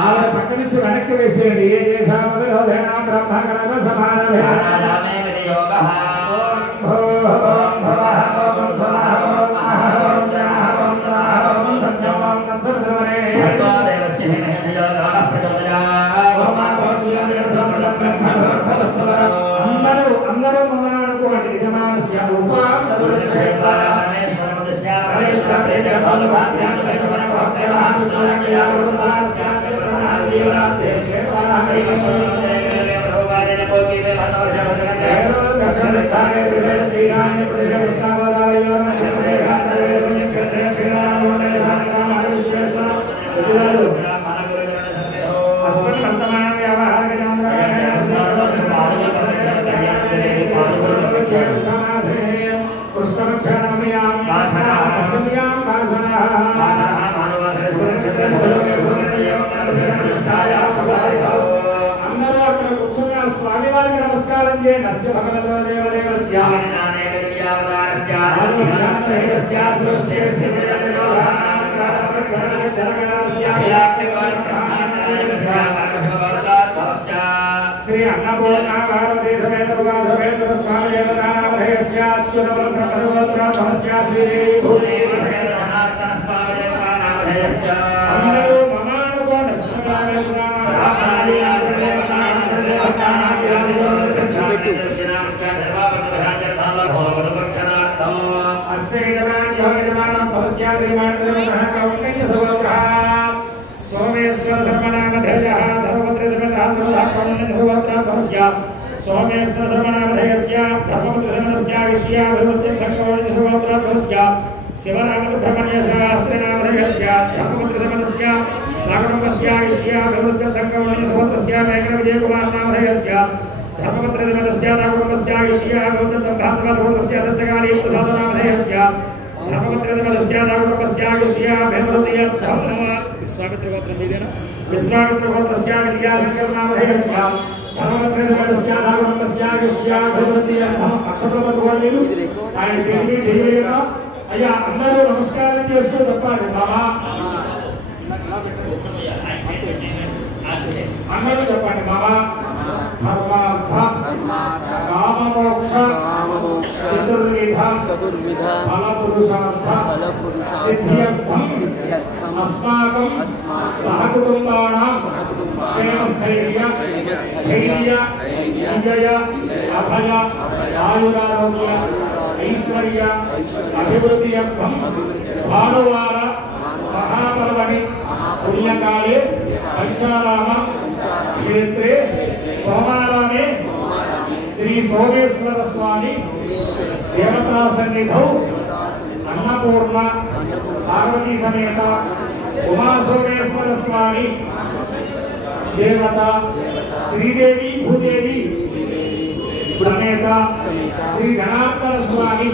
ఆవిడ పక్క నుంచి వెనక్కి వేసేయండి. ఏ దేశామవిరోధేణ బ్రహ్మకరమ సమానమే అందరూ మమ అనుకోండి. యజమానస్య స్వామి వారికి నమస్కారం చేయండి. అస్య భగవతో దేవదేవస్య శ్రీ అన్నపూర్ణ పార్వతీ సమేత సమేత స్వామి దేవతానామధేయస్య శ్రీదేవి భూదేవి సమేత జనార్దన స్వామి దేవతానామధేయస్య అందరూ మమానుకోండి. सोमेश्वर धर्मनामधेयः धर्मपत्रे धर्मपत्रस्य सोमेश्वर धर्मनामधेयस्य धर्मपत्रे धर्मस्य विषयाभिवृद्धिर्धर्मपत्रस्य शिवरामसुब्रह्मण्यस्य नामधेयस्य धर्मपत्रे धर्मस्य सागरपस्य विषयाभिवृद्धिर्धर्मपत्रस्य वेंकटविजयकुमार नामधेयस्य धर्मपत्रे धर्मस्य नागरपस्य विषयाभिवृद्धिर्धर्मपत्रस्य सत्यकाली प्रसाद नामधेयस्य धर्मपत्रे धर्मस्य नागरपस्य विषयाभिवृद्धिर्धर्म विश्वामित्र गोत्र मीदेना विश्वामित्र गोत्रस्य विद्याशंकर नामधेयस्य धर्मपत्रे धर्मस्य नागरपस्य विषयाभिवृद्धिर्धर्म अक्षतोपकोणि ఆయన చేతికి చేయలేక అయ్యా అందరూ నమస్కారం చేస్తూ చెప్పాలి. బాబా అందరూ చెప్పండి. బాబా ధర్మార్థ కామమోక్ష చతుర్విధ ఫలపురుషార్థ సిద్ధ్యర్థం అస్మాకం సహకుటుంబానాం క్షేమస్థైర్య ధైర్య విజయ అభయ ఆయురారోగ్య ఐశ్వర్య అభివృద్ధ్యర్థం భానువార మహాపర్వణి పుణ్యకాలే పంచారామ క్షేత్రే సోమారామే శ్రీ సోమేశ్వర స్వామి దేవతా సన్నిధౌ అన్నపూర్ణ పార్వతీ సమేత ఉమా సోమేశ్వర స్వామి దేవత శ్రీదేవి భూదేవి సమేత శ్రీ జనార్దన స్వామి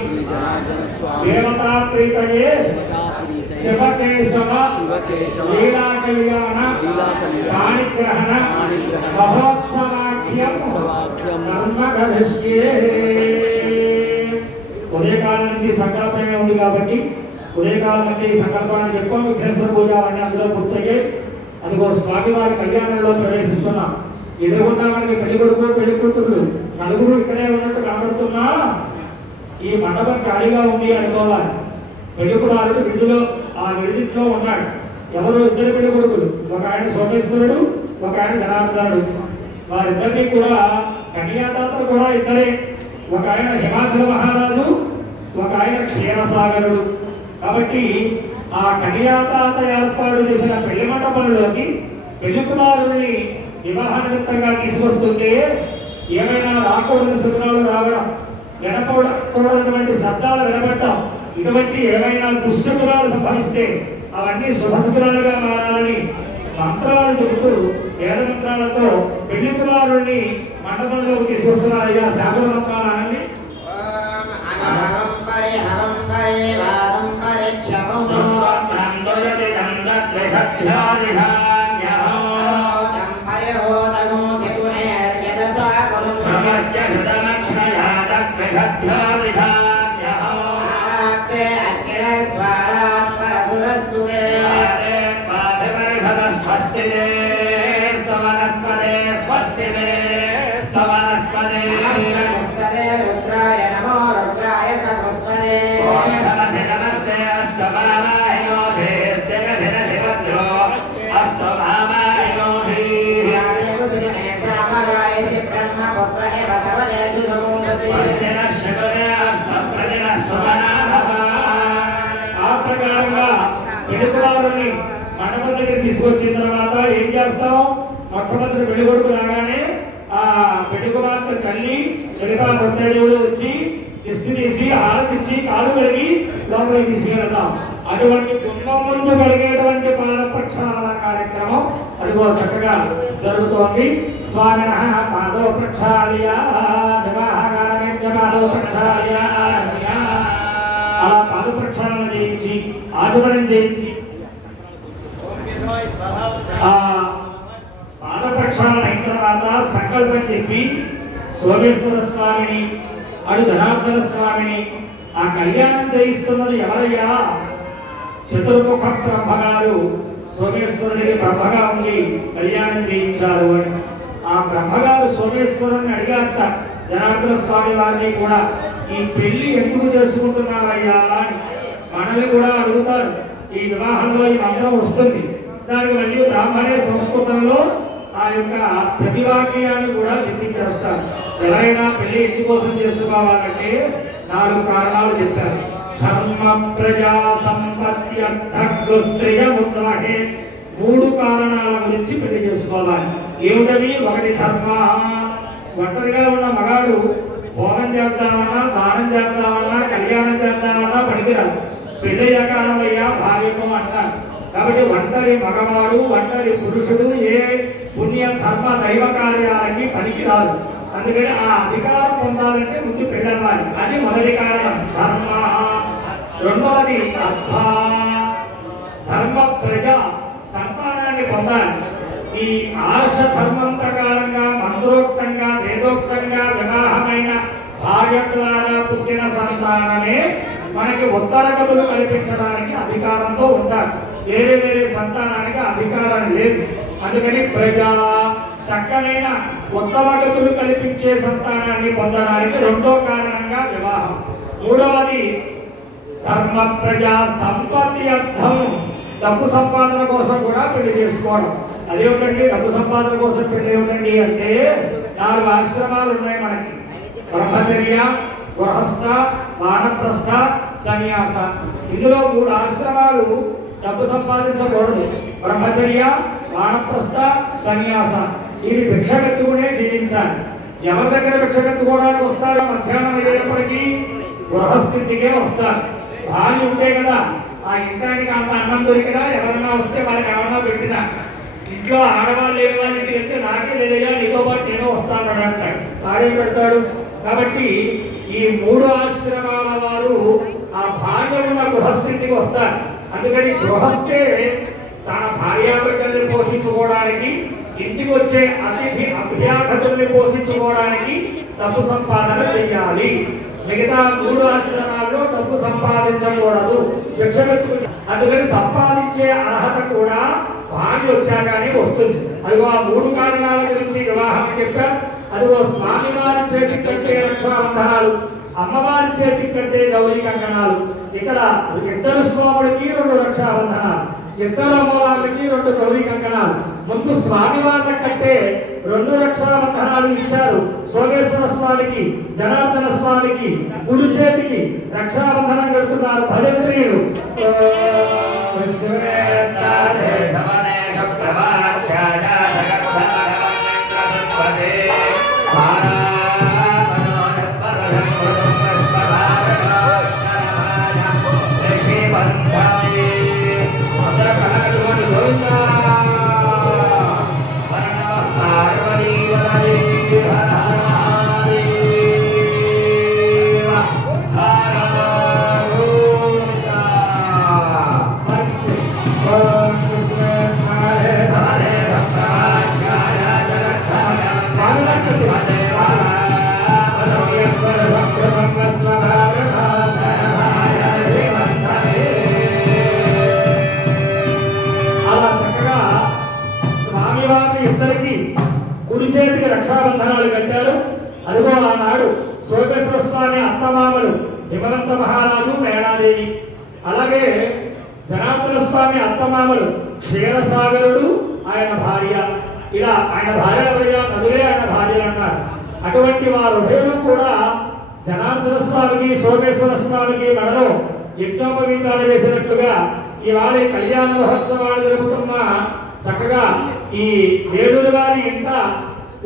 దేవతా ప్రీతయే శివకేశవ లీలా కళ్యాణ పాణిగ్రహణ మహోత్సవాఖ్యం కర్మగవిష్యే. ఉదయకాలం నుంచి సంకల్పమే ఉంది కాబట్టి ఉదయకాలం నుంచి ఈ సంకల్పాన్ని ఎక్కువ విఘ్నేశ్వర పూజ అని అందులో పూర్తయ్యాయి. అదిగో స్వామివారి కళ్యాణంలో ప్రవేశిస్తున్నాం. ఎదురుగుండా మనకి పెళ్లి కొడుకు పెళ్లి కూతురు నలుగురు ఇక్కడే ఉన్నట్టు కనబడుతున్నా ఈ మండపం ఖాళీగా ఉంది అనుకోవాలి. పెళ్లి కుమారుడు విడిదిలో ఆ విడిదిలో ఉన్నాడు. ఎవరు ఇద్దరు పెళ్లి కొడుకులు, ఒక ఆయన సోమేశ్వరుడు, ఒక ఆయన జనార్దనుడు. వారిద్దరినీ కూడా కన్యాదాతలు కూడా ఇద్దరే. ఒక ఆయన హిమాచల మహారాజు, ఒక ఆయన క్షీరసాగరుడు. కాబట్టి ఆ కన్యాదాత ఏర్పాటు చేసిన పెళ్లి మండపంలోకి పెళ్లి కుమారుడిని వివాహ నిమిత్తంగా తీసుకొస్తుంటే ఏమైనా రాకూడని శుభ్రాలు రావడం, వినకూడనటువంటి శబ్దాలు వినబడటం, ఇటువంటి ఏమైనా దుశ్శకులాలు సంభవిస్తే అవన్నీ శుభశకులాలుగా మారాలని మంత్రాలు చెబుతూ వేద మంత్రాలతో పెళ్లి కుమారుడిని మండపంలోకి తీసుకొస్తున్నారు. అయ్యా శాపల మంత్రాలు అనండి. పెళ్లికుమారుని మండపం దగ్గర తీసుకొచ్చిన తర్వాత ఏం చేస్తాం? మొట్టమొదటి పెళ్లి కొడుకు రాగానే ఆ పెళ్లి కుమార్తె తల్లి మిగతా ముత్తైదువులు వచ్చి దిష్టి తీసి హారతిచ్చి కాలు కడిగి లోపలికి తీసుకెళ్తాం. అటువంటి గుమ్మం ముందు కలిగేటువంటి పాదప్రక్షాళన కార్యక్రమం అదిగో చక్కగా జరుగుతోంది. స్వామిన పాదో ప్రక్షాళయ పాదో ప్రక్షాళయ అలా పాద ప్రక్షాళన చేయించి ఆచమనం చేయించి పాద ప్రక్షాళన అయిన తర్వాత సంకల్పం చెప్పి సోమేశ్వర స్వామిని అడు జనార్దన స్వామిని ఆ కళ్యాణం చేయిస్తున్నది ఎవరయ్యా? చతుర్ముఖ బ్రహ్మగారు సోమేశ్వరుడికి బ్రహ్మగా ఉండి కళ్యాణం చేయించారు అని ఆ బ్రహ్మగారు సోమేశ్వరుని అడిగారట. జనార్దన స్వామి వారిని కూడా ఈ పెళ్లి ఎందుకు చేసుకుంటున్నావయ్యా అని మనల్ని కూడా అడుగుతారు. ఈ వివాహంలో ఈ మంత్రం వస్తుంది, దానికి మళ్ళీ బ్రాహ్మణే సంస్కృతంలో ఆ యొక్క ప్రతివాక్యాన్ని కూడా చెప్పించేస్తారు. ఎవరైనా పెళ్లి ఎందుకోసం చేసుకోవాలంటే 4 కారణాలు చెప్తారు. ధర్మ ప్రజా సంపత్తి అర్థగ్రస్త్రియముద్రహే 3 కారణాల గురించి పెళ్లి చేసుకోవాలి. ఏమిటవి? 1 ధర్మ. ఒంటరిగా ఉన్న మగాడు భోగం చేద్దామన్నా, దానం చేద్దామన్నా, కళ్యాణం చేద్దామన్నా పనికిరాదు. పెళ్లి జకాలయ్యా భార్యతో అంటారు. కాబట్టి ఒంటరి మగవాడు, ఒంటరి పురుషుడు ఏ పుణ్య ధర్మ దైవ కార్యాలకి పనికిరాదు. అందుకని ఆ అధికారం పొందాలంటే ముందు పెళ్ళవ్వాలి. అది మొదటి కారణం ధర్మ. రెండవది అర్థ. ధర్మ ప్రజ సంతానాన్ని పొందాలి. ఈ ఆర్ష ధర్మం ప్రకారంగా మంత్రోక్తంగా వేదోక్తంగా వివాహమైన భార్య ద్వారా పుట్టిన సంతానమే మనకి ఉత్తరగతులు కల్పించడానికి అధికారంతో ఉంటారు. వేరే వేరే సంతానానికి అధికారం లేదు. అందుకని ప్రజా చక్కనైన ఉత్తమగతులు కల్పించే సంతానాన్ని పొందడానికి రెండో కారణంగా వివాహం. మూడవది ధర్మ ప్రజా సంపత్తి అర్థం. డబ్బు సంపాదన కోసం కూడా పెళ్లి చేసుకోవడం. అదేమిటండి డబ్బు సంపాదన కోసం పెళ్లి ఏమిటండి అంటే 4 ఆశ్రమాలు ఉన్నాయి మనకి. బ్రహ్మచర్య, గృహస్థ, వానప్రస్థ, సన్యాస. ఇందులో 3 ఆశ్రమాలు డబ్బు సంపాదించకూడదు. బ్రహ్మచర్య, వానప్రస్థ, సన్యాస. ఇవి భిక్షగత్తుకునే జీవించాలి. ఎవరి దగ్గర భిక్షగత్తుకోవడానికి వస్తారో మధ్యాహ్నం అయ్యేటప్పటికీ గృహస్థితికే వస్తారు. భార్య ఉంటే కదా ఆ ఇంటానికి అంత అన్నం దొరికినా ఎవరన్నా వస్తే వాళ్ళకి ఏమన్నా పెట్టినా, ఇంట్లో ఆడవాళ్ళు లేని వాళ్ళ ఇంటికి వెళ్తే నాకే లేదయ్యా నీతో పాటు నేను వస్తాను అంటాడు. ఆడేం పెడతాడు? కాబట్టి ఈ 3 ఆశ్రమాల వారు ఆ భార్య ఉన్న గృహస్థితికి వస్తారు. అందుకని గృహస్థే తన భార్యా బిడ్డల్ని పోషించుకోవడానికి, ఇంటికి వచ్చే అతిథి అభ్యాసకుల్ని పోషించుకోవడానికి డబ్బు సంపాదన చెయ్యాలి. మిగతా 3 ఆశ్రమాల్లో డబ్బు సంపాదించకూడదు. అందుకని సంపాదించే అర్హత కూడా భార్య వచ్చాకనే వస్తుంది. అదిగో ఆ 3 కారణాల గురించి వివాహం చెప్పారు. అదిగో స్వామివారి చేతికి కట్టే రక్షాబంధనాలు, అమ్మవారి చేతికి కట్టే గౌరీ కంకణాలు. ఇక్కడ 2 స్వాముడికి 2 రక్షాబంధనాలు, 2 అమ్మవారికి 2 గౌరీ కంకణాలు. ముందు స్వామివారికి కట్టే 2 రక్షాబంధనాలు ఇచ్చారు. సోమేశ్వర స్వామికి, జనార్దన స్వామికి కుడి చేతికి రక్షాబంధనం కడుతున్నారు భజంత్రీయులు. కుడి చేతికి రక్షాబంధనాలు కట్టారు. అదిగో ఆనాడు సోమేశ్వర స్వామి అత్తమామలు హిమవంత మహారాజు, మేళాదేవి. అలాగే జనార్దన స్వామి అత్తమామలు క్షీరసాగరుడు, ఆయన భార్య. ఇలా ఆయన భార్య ఎవరయ్యా? నదులే ఆయన భార్యలు అంటారు. అటువంటి వారు ఉభయులు కూడా జనార్దన స్వామికి, సోమేశ్వర స్వామికి మెడలో యజ్ఞోపవీతాలు వేసినట్లుగా ఇవాళ కళ్యాణ మహోత్సవాలు జరుగుతున్న చక్కగా ఈ వేడుల వారి ఇంట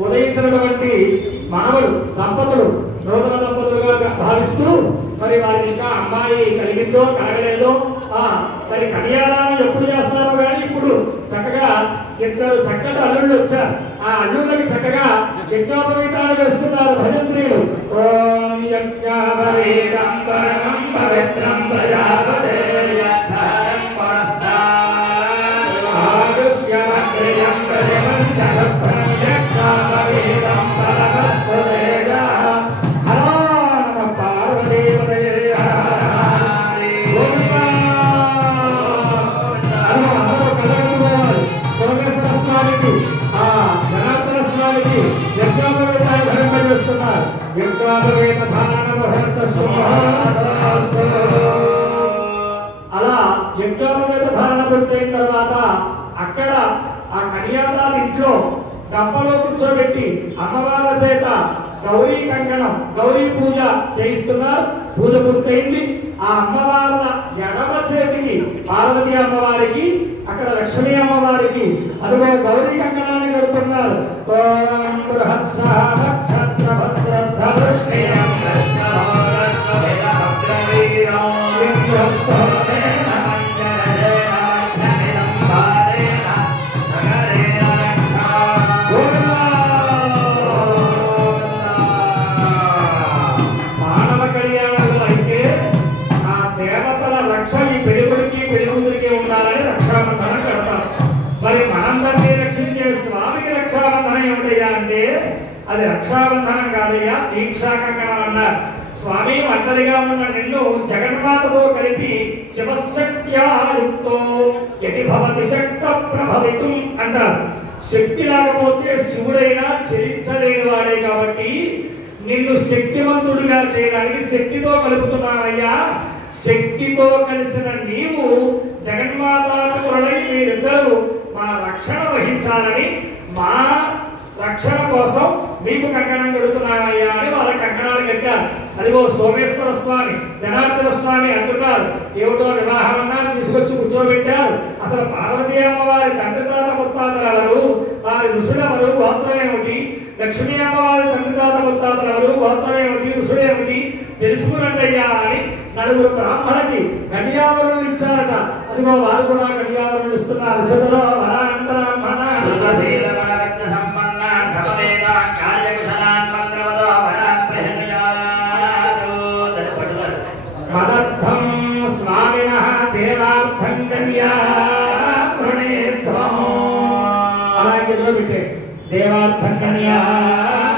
ఉదయించినటువంటి మనవలు దంపతులు నూతన దంపతులుగా భావిస్తూ మరి వారికి ఇంకా అమ్మాయి కలిగిందో కలగలేదో మరి కన్యాదానం ఎప్పుడు చేస్తారో కానీ ఇప్పుడు చక్కగా ఇద్దరు చక్కటి అల్లుళ్ళు వచ్చారు. ఆ అల్లుళ్ళకి చక్కగా యజ్ఞోపవీతాలు వేస్తున్నారు భజంత్రీలు. ఓం యజ్ఞాపవీతం పరమం పవిత్రం ప్రజాపతే యత్సహరం పురస్తాద్ ఆదుష్యమగ్రయం ప్రజమంతఃప్రం యజ్ఞాపవీతం పరమస్తదేజ హర నమః పార్వతీపతయే జనార్దన స్వామికి యజ్ఞోపవేతాలు ధరింపజేస్తున్నారు. యజ్ఞోపవేత ధారణ అలా యజ్ఞోపవేత ధారణ పూర్తయిన తర్వాత అక్కడ ఆ కన్యాదారు ఇంట్లో గంపలో కూర్చోబెట్టి అమ్మవార్ల చేత గౌరీ కంకణం గౌరీ పూజ చేయిస్తున్నారు. పూజ పూర్తయింది. ఆ అమ్మవార్ల ఎడమ చేతికి పార్వతీ అమ్మవారికి అక్కడ లక్ష్మీ అమ్మవారికి అదిగో గౌరీ కంకణాన్ని కడుతున్నారు. మానవ కళ్యాణంలో అయితే ఆ దేవతల రక్ష ఈ పెళ్లికొడుకి పెళ్లికూతురికి ఉండాలని రక్షాబంధనం కడతారు. మరి మనందరినీ రక్షించే స్వామికి రక్షాబంధనం ఏమిటయ్యా అంటే అది రక్షాబంధనం కాదయ్యా, దీక్షా కంకణం అన్నారు. స్వామి ఒంటరిగా ఉన్న నిన్ను జగన్మాతతో కలిపి శివశక్త్యాయుక్తో యది భవతి శక్త ప్రభవితుం అంటారు. శక్తి లేకపోతే శివుడైనా చెలించలేని వాడే కాబట్టి నిన్ను శక్తివంతుడిగా చేయడానికి శక్తితో కలుపుతున్నానయ్యా. శక్తితో కలిసిన నీవు జగన్మాతాపురుడై మీరిద్దరూ మా రక్షణ వహించాలని మా రక్షణ కోసం మీకు కంకణం కడుతున్నానయ్యా అని వాళ్ళ కంకణాలు కట్టారు. అదిగో సోమేశ్వర స్వామి జనార్దన స్వామి అంటున్నారు. ఏమిటో వివాహం అన్నారు, తీసుకొచ్చి కూర్చోబెట్టారు. అసలు పార్వతీ అమ్మవారి తండ్రి తాత ముత్తాతలు ఎవరు, వారి ఋషులెవరు, గోత్రం ఏమిటి, లక్ష్మీ అమ్మవారి తండ్రి తాత ముత్తాతలు ఎవరు, గోత్రం ఏమిటి, ఋషుడేమిటి తెలుసుకునండి అయ్యా అని నలుగురు బ్రాహ్మణకి కన్యావరులు ఇచ్చారట. అదిగో వారు కూడా కన్యావరులు ఇస్తున్నారు. చదువు వరాంబ్రాహ్మణ మదర్థం స్వామినః దేవార్థం కన్యా ప్రణేత్వం అలాగే పెట్టే దేవార్థం కన్యా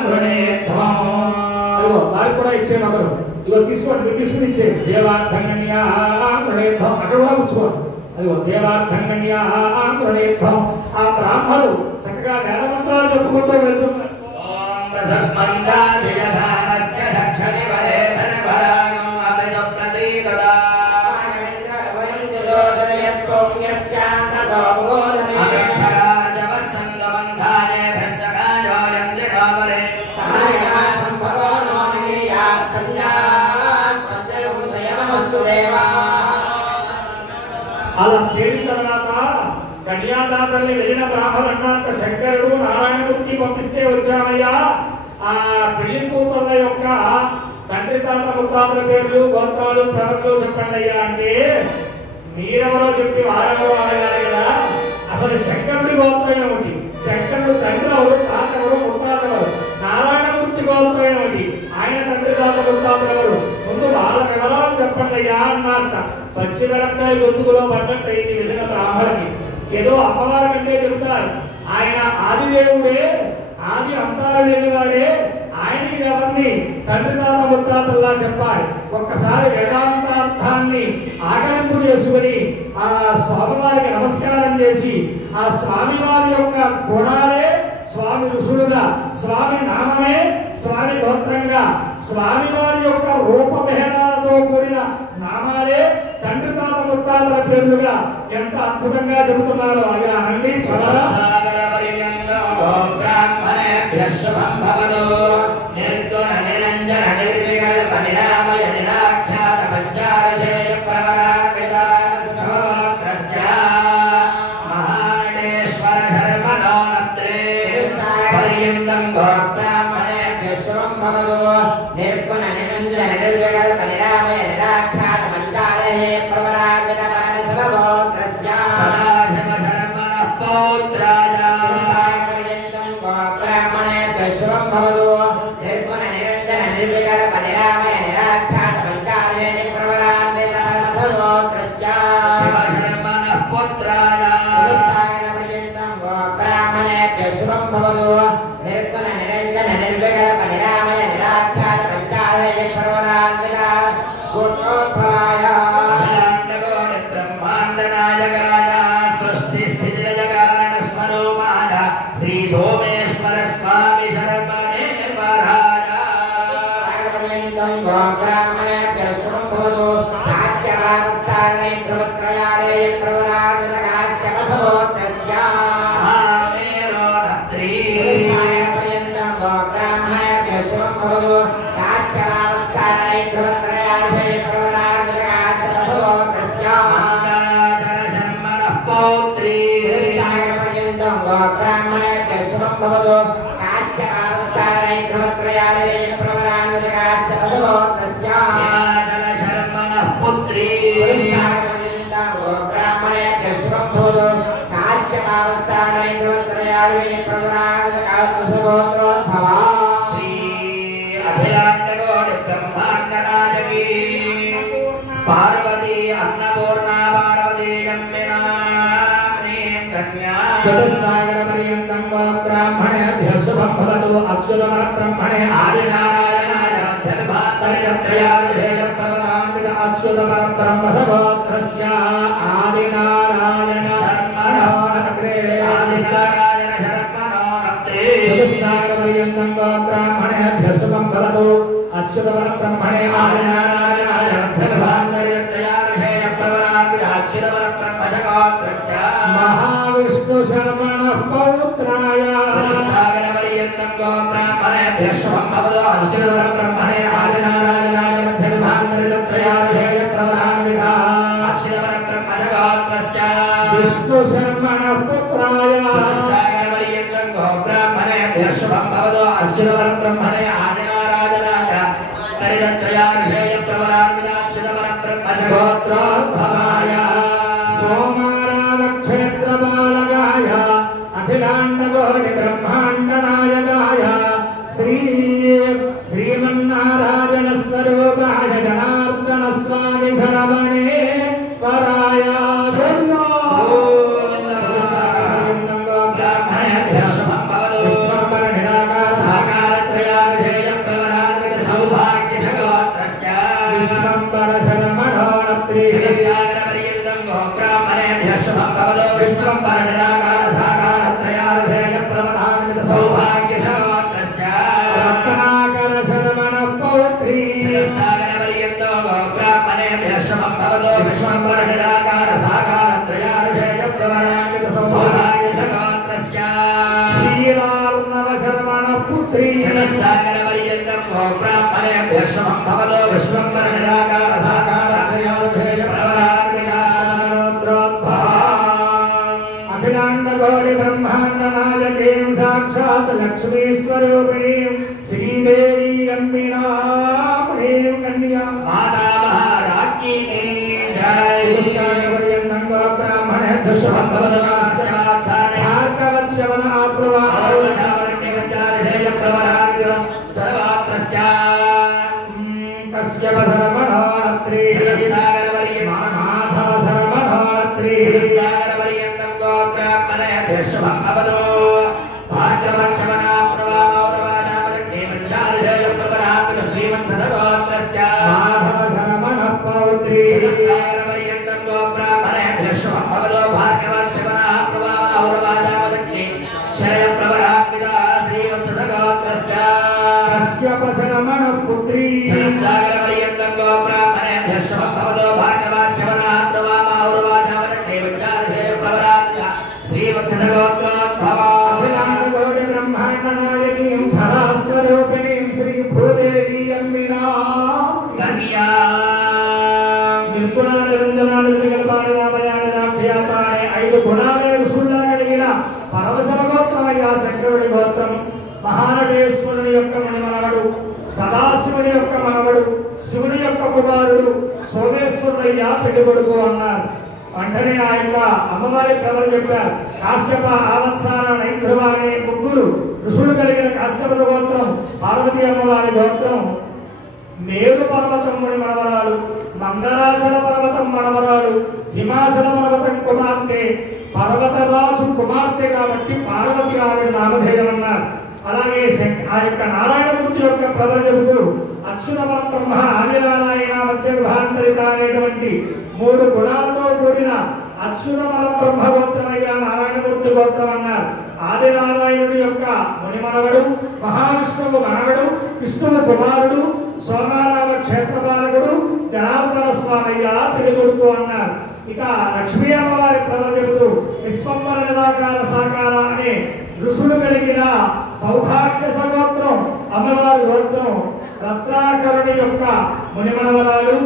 ప్రణేత్వం. అదిగో వారు కూడా ఇచ్చే ఒకరు ఇగో తీసుకోండి, తీసుకుని ఇచ్చే దేవార్థం కన్యా ప్రణేత్వం అక్కడ కూడా కూర్చోండి. అదిగో దేవార్థం కన్యా ప్రణేత్వం. ఆ బ్రాహ్మణులు చక్కగా వేదమంత్రాలు చెప్పుకుంటూ వెళ్తున్నారు. అలా చేరిన తర్వాత కన్యాదాతల్ని వెళ్ళిన బ్రాహ్మణులు అన్నాక శంకరుడు నారాయణమూర్తి పంపిస్తే వచ్చామయ్యా. ఆ పెళ్లి కూతుర్ల యొక్క తండ్రి తాత ముత్తాతల పేర్లు గోత్రాలు ప్రవర్లు చెప్పండి అయ్యా అంటే మీరెవరో చెప్పి వారెవరో అడగాలి కదా. అసలు శంకరుడి గోత్రం ఏమిటి, శంకరుడు తండ్రి ఎవరు, తాత ఎవరు, ముత్తాత ఎవరు, నారాయణమూర్తి గోత్రం ఏమిటి, ఆయన తండ్రి తాత ముత్తాతలు ఎవరు, ముందు వాళ్ళ వివరాలు చెప్పండి అయ్యా అన్నారట. పచ్చి వెలక్కాయ గొంతుకులో పడ్డట్టు అయింది వెళ్ళిన బ్రాహ్మణుడికి. ఏదో అమ్మవారి కంటే చెబుతారు. ఆయన ఆదిదేవుడే, ఆది అంతాలు లేనివాడే, ఆయనకి ఎవరిని తండ్రి తాత ముత్తాతల్లా చెప్పాలి. ఒక్కసారి వేదాంతార్థాన్ని ఆకలింపు చేసుకుని ఆ స్వామివారికి నమస్కారం చేసి ఆ స్వామివారి యొక్క గుణాలే స్వామి ఋషులుగా, స్వామి నామమే స్వామి గోత్రంగా, స్వామివారి యొక్క రూపభేదాలతో కూడిన నామాలే తండ్రి తాత ముత్తాతల పేర్లుగా ఎంత అద్భుతంగా చెబుతున్నారు. అయ్యా అనండి पार्वती अन्नपूर्णा पार्वती जन्मिना चतुस्सागर पर्यन्तं ब्राह्मणेभ्यः शुभं भवतु अच्युतमर ब्रह्मणे आदिनारायणाय मध्यभान्तरयत्रयार्धेय प्रवरान्वित अच्युतमर ब्रह्मसगोत्रस्य आदिनारायण शर्मणो नग्रे आदिनारायण शर्मणो नग्रे चतुस्सागर पर्यन्तं ब्राह्मणेभ्यः शुभं भवतु अच्युतमर ब्रह्मणे आदिनारायणाय मध्यभान्तरयत्रयार्धेय प्रवरान्वित अच्युतमर ब्रह्मसगोत्रस्य महाविष्णु शर्मणः पौत्राय सागर पर्यन्तं ब्राह्मणेभ्यः शुभं भवतु अच्युतमर ब्रह्मणे आदिनारायणाय मध्यभान्तरयत्रयार्धेय प्रवरान्वित अच्युतमर ब्रह्मसगोत्रस्य विष्णु शर्मणः पुत्राय सागर पर्यन्तं ब्राह्मणेभ्यः शुभं भवतु अच्युतमर ब्रह्मणे आदिनारायणाय मध्यभान्तरयत्रयार्धेय प्रवरान्वित अच्युतमर ब्रह्मसगोत्रोद्भवाय सोमारावक्षेत्रपालकाय अखिलाण्डकोटि ब्रह्माण्डनायकाय श्रीमन्नारायण स्वरूपाय जनार्दन स्वामी शरवणे वराय लक्ष्मी स्वरूपिणीं श्रीदेवी अम्बिकां कन्या माता महाराज्ञी जय पर्यन्तं ब्राह्मणेभ्यः शुभं भवतु भार्गवश्रवण कश्यप शर्मणोत्री माधव शर्मणोत्री ब्राह्मणेभ्यः शुभं भवतु महानटेश्वरुनि యొక్క మనవడు సదాశివుని యొక్క మనవడు శివుని యొక్క కుమారుడు సోమే వస్తున్నాడయ్యా పెళ్లి కొడుకు అన్నారు. వెంటనే ఆ యొక్క అమ్మవారి ప్రజలు చెప్పారు. కాశ్యప, ఆవత్సాన, నైంధ్రువ అనే ముగ్గురు ఋషులు కలిగిన కాశ్యప గోత్రం, పార్వతీ అమ్మవారి గోత్రం, మేరు పర్వతం ముని మనవరాలు, మందరాచల పర్వతం మనవరాలు, హిమాచల పర్వతం కుమార్తె, పర్వతరాజు కుమార్తె కాబట్టి పార్వతి ఆవిడ నామధేయం అన్నారు. అలాగే ఆ యొక్క నారాయణమూర్తి యొక్క ప్రజలు చెబుతూ అచ్యుత బ్రహ్మ, ఆదినారాయణ, మధ్య విభాంతరిత అనేటువంటి 3 గుణాలతో కూడిన అచ్యుత బ్రహ్మ గోత్రమయ్యా నారాయణమూర్తి గోత్రం అన్నారు. ఆదినారాయణుడి యొక్క మునిమనవడు, మహావిష్ణువు మనవడు, విష్ణువు కుమారుడు, సోమారామ క్షేత్రపాలకుడు, జనార్దన స్వామయ్య పెళ్లి కొడుకు అన్నారు. ఇక లక్ష్మీ అమ్మవారి ప్రజలు చెబుతూ విశ్వంబర నిరాకార సాకార అనే ఋషులు కలిగిన సౌభాగ్య సగోత్రం అమ్మవారి గోత్రం, రత్నాకరుని యొక్క మునిమనవరాలు,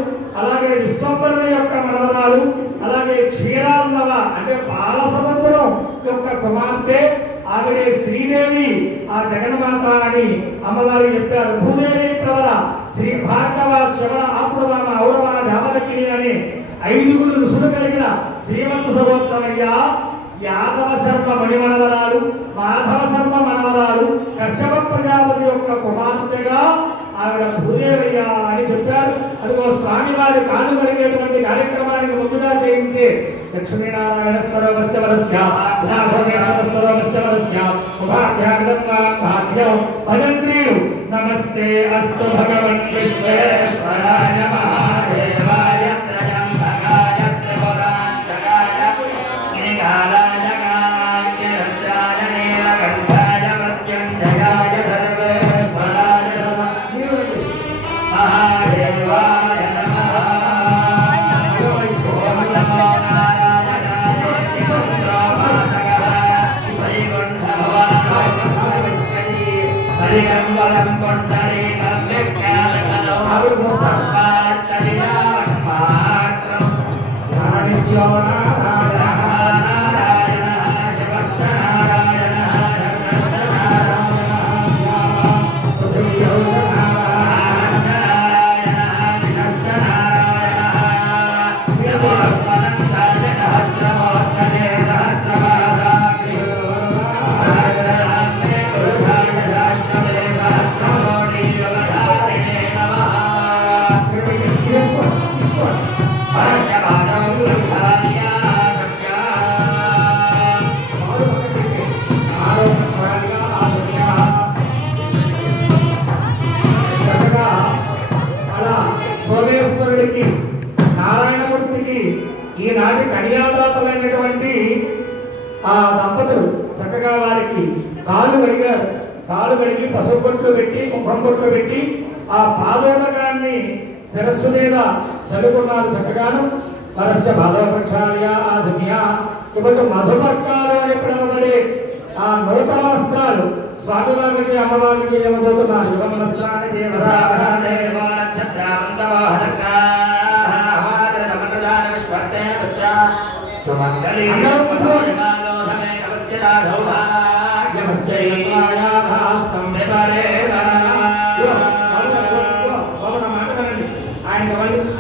అలాగే విశ్వంబరుని యొక్క మనవరాలు, అలాగే క్షీరాన్నవ అంటే బాలసముద్రం యొక్క కుమార్తె, ఆవిడే శ్రీదేవి, ఆ జగన్మాత అని అమ్మవారు చెప్పారు. భూదేవి ప్రవర, శ్రీ భార్గవ, శవర, ఆపురవామ, ఔరవ, జామదక్కిని అనే 5 ఋషులు కలిగిన శ్రీమంత సగోత్రమయ్యా. యాదవ శర్మ మణిమనవరాలు, మాధవ శర్మ మనవరాలు, కశ్యప ప్రజాపతి యొక్క కుమార్తెగా ఆవిడ భూదేవయ్య అని చెప్పారు. అదిగో స్వామివారి కాళ్ళు కడిగేటువంటి కార్యక్రమానికి ముందుగా చేయించే లక్ష్మీనారాయణ స్వరవస్య వరస్య స్వరవస్య వరస్య భాగ్యం భజంత్రీయు నమస్తే అస్తు భగవన్ విశ్వేశ్వరాయ మహాదేవాయ త్రయంబకాయ త్రిపురాంతకాయ గిరికాలాయ కాలాయ రుద్రాయ నీలకంఠాయ మృత్యుంజయాయ సర్వేశ్వరాయ మహాదేవాయ నమః. ఓం నమో సోమేశ్వరుడికి, నారాయణమూర్తికి ఈనాటి కన్యాదాతలైనటువంటి ఆ దంపతులు చక్కగా వారికి కాళ్ళు కడిగారు. కాళ్ళు కడిగి పసుపు బొట్లు పెట్టి, కుంకుమ బొట్లు పెట్టి ఆ పాదోదకాన్ని శిరస్సు మీద చదువుకున్నారు. చక్కగాను పరస్య పాదోపక్షాయ ఆజన్య ఇప్పుడు మధుపర్కాలు అని పిలువబడే ఆ నూతన వస్త్రాలు స్వామివారికి అమ్మవారికి ఇవ్వబోతున్నారు. యువన వస్త్రాన్ని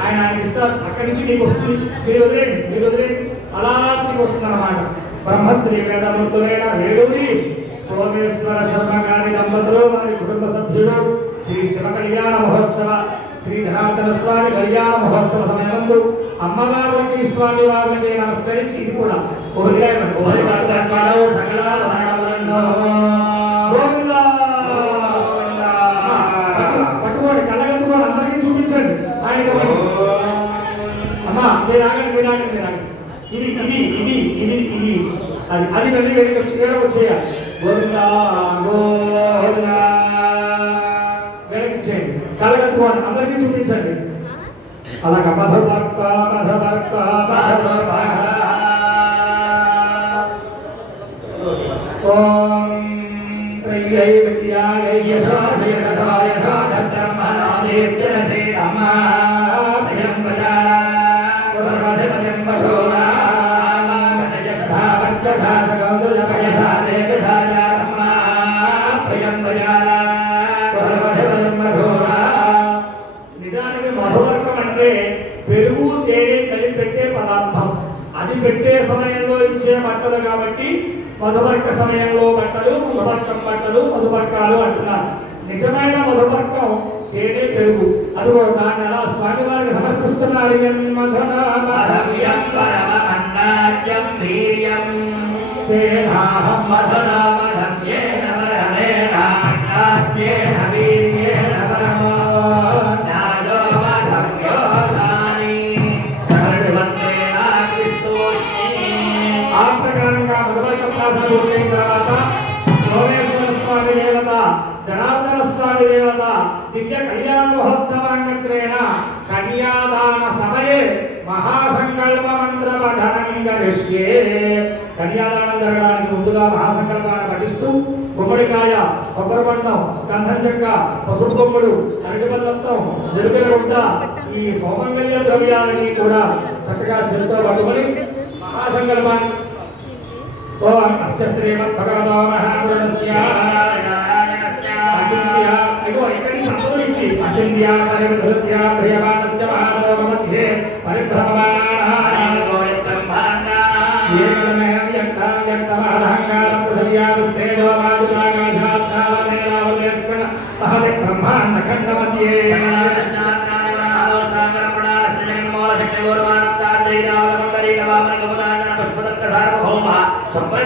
ఆయన ఇస్తారు. అక్కడి నుంచి నీకు వస్తుంది, మీరు వదిలేండి అలా నీకు వస్తుంది అన్నమాట. బ్రహ్మశ్రీ వేదమూర్తులైన రేడుని సోమేశ్వర శర్మ గారి దంపతులు, వారి కుటుంబ సభ్యులు శ్రీ శివ కళ్యాణ మహోత్సవ, శ్రీ ధనార్దన స్వామి కళ్యాణ మహోత్సవ సమయంలో అమ్మవారికి స్వామి వారికి నమస్కరించి ఇది కూడా పట్టుకోండి, కళ్ళగత్తుకోండి, అందరికీ చూపించండి. ఆయన అమ్మా మీరు ఆగండి. ఇది ఇది ఇది ఇది ఇది అది వెళ్ళి వెళ్ళి వచ్చేయాలి. వెనకిచ్చేయండి, కళ్ళగత్తుకోండి, అందరికీ చూపించండి. అలాగ మధుభర్త మధుభర్త ఓం త్రైవైవత్యాయ యశోధయ తథాయ బ్రహ్మణాదేవ్యన శ్రీరామా భయం ప్రజాన పునర్వధిపతిం వశోనా నిజానికి మధువర్గం అంటే పెరుగు తేనె అది పెట్టే సమయంలో ఇచ్చే బట్టలు కాబట్టి మధువర్క సమయంలో బట్టలు, మధువర్కం బట్టలు, మధువర్కాలు అంటున్నారు. నిజమైన మధువర్కం తేనె పెరుగు. అదిగో దాన్ని అలా స్వామి వారికి సమర్పిస్తున్నారు. ఆ ప్రకారంగా మధువర్క ప్రాసన పూర్తయిన తర్వాత సోమేశ్వర స్వామి దేవత, జనార్దన స్వామి దేవత దివ్య కళ్యాణ మహోత్సవాంగత్రేణ కన్యాదాన సమయే మహాసంకల్ప మంత్ర పఠనం కరిష్యే. కన్యాదానం జరగడానికి ముందుగా మహాసంకల్పాన్ని పఠిస్తూ గుమ్మడికాయ, కొబ్బరి బండం, గంధం చెక్క, పసుపు కొమ్ముడు, అరటిపల్లత్తం, వెలుగుల గుడ్డ, ఈ సౌమంగళ్య ద్రవ్యాలని కూడా చక్కగా చేతితో పట్టుకొని మహాసంకల్పాన్ని ఓం అస్య శ్రీమద్ భగవతో మహాపురుషస్య అచింత్య అయ్యో ఇక్కడి సంతోషించి అచింత్య పరివృత్య ప్రియమానస్య మహాలోక మధ్యే పరిభ్రమమానాః ఏకమేవ వ్యక్తం వ్యక్తమాదహంకారం పృథివ్యాస్తేజో వాయురాగాశాత్తావనేరావదేస్కణ మహది బ్రహ్మాండ ఖండ మధ్యే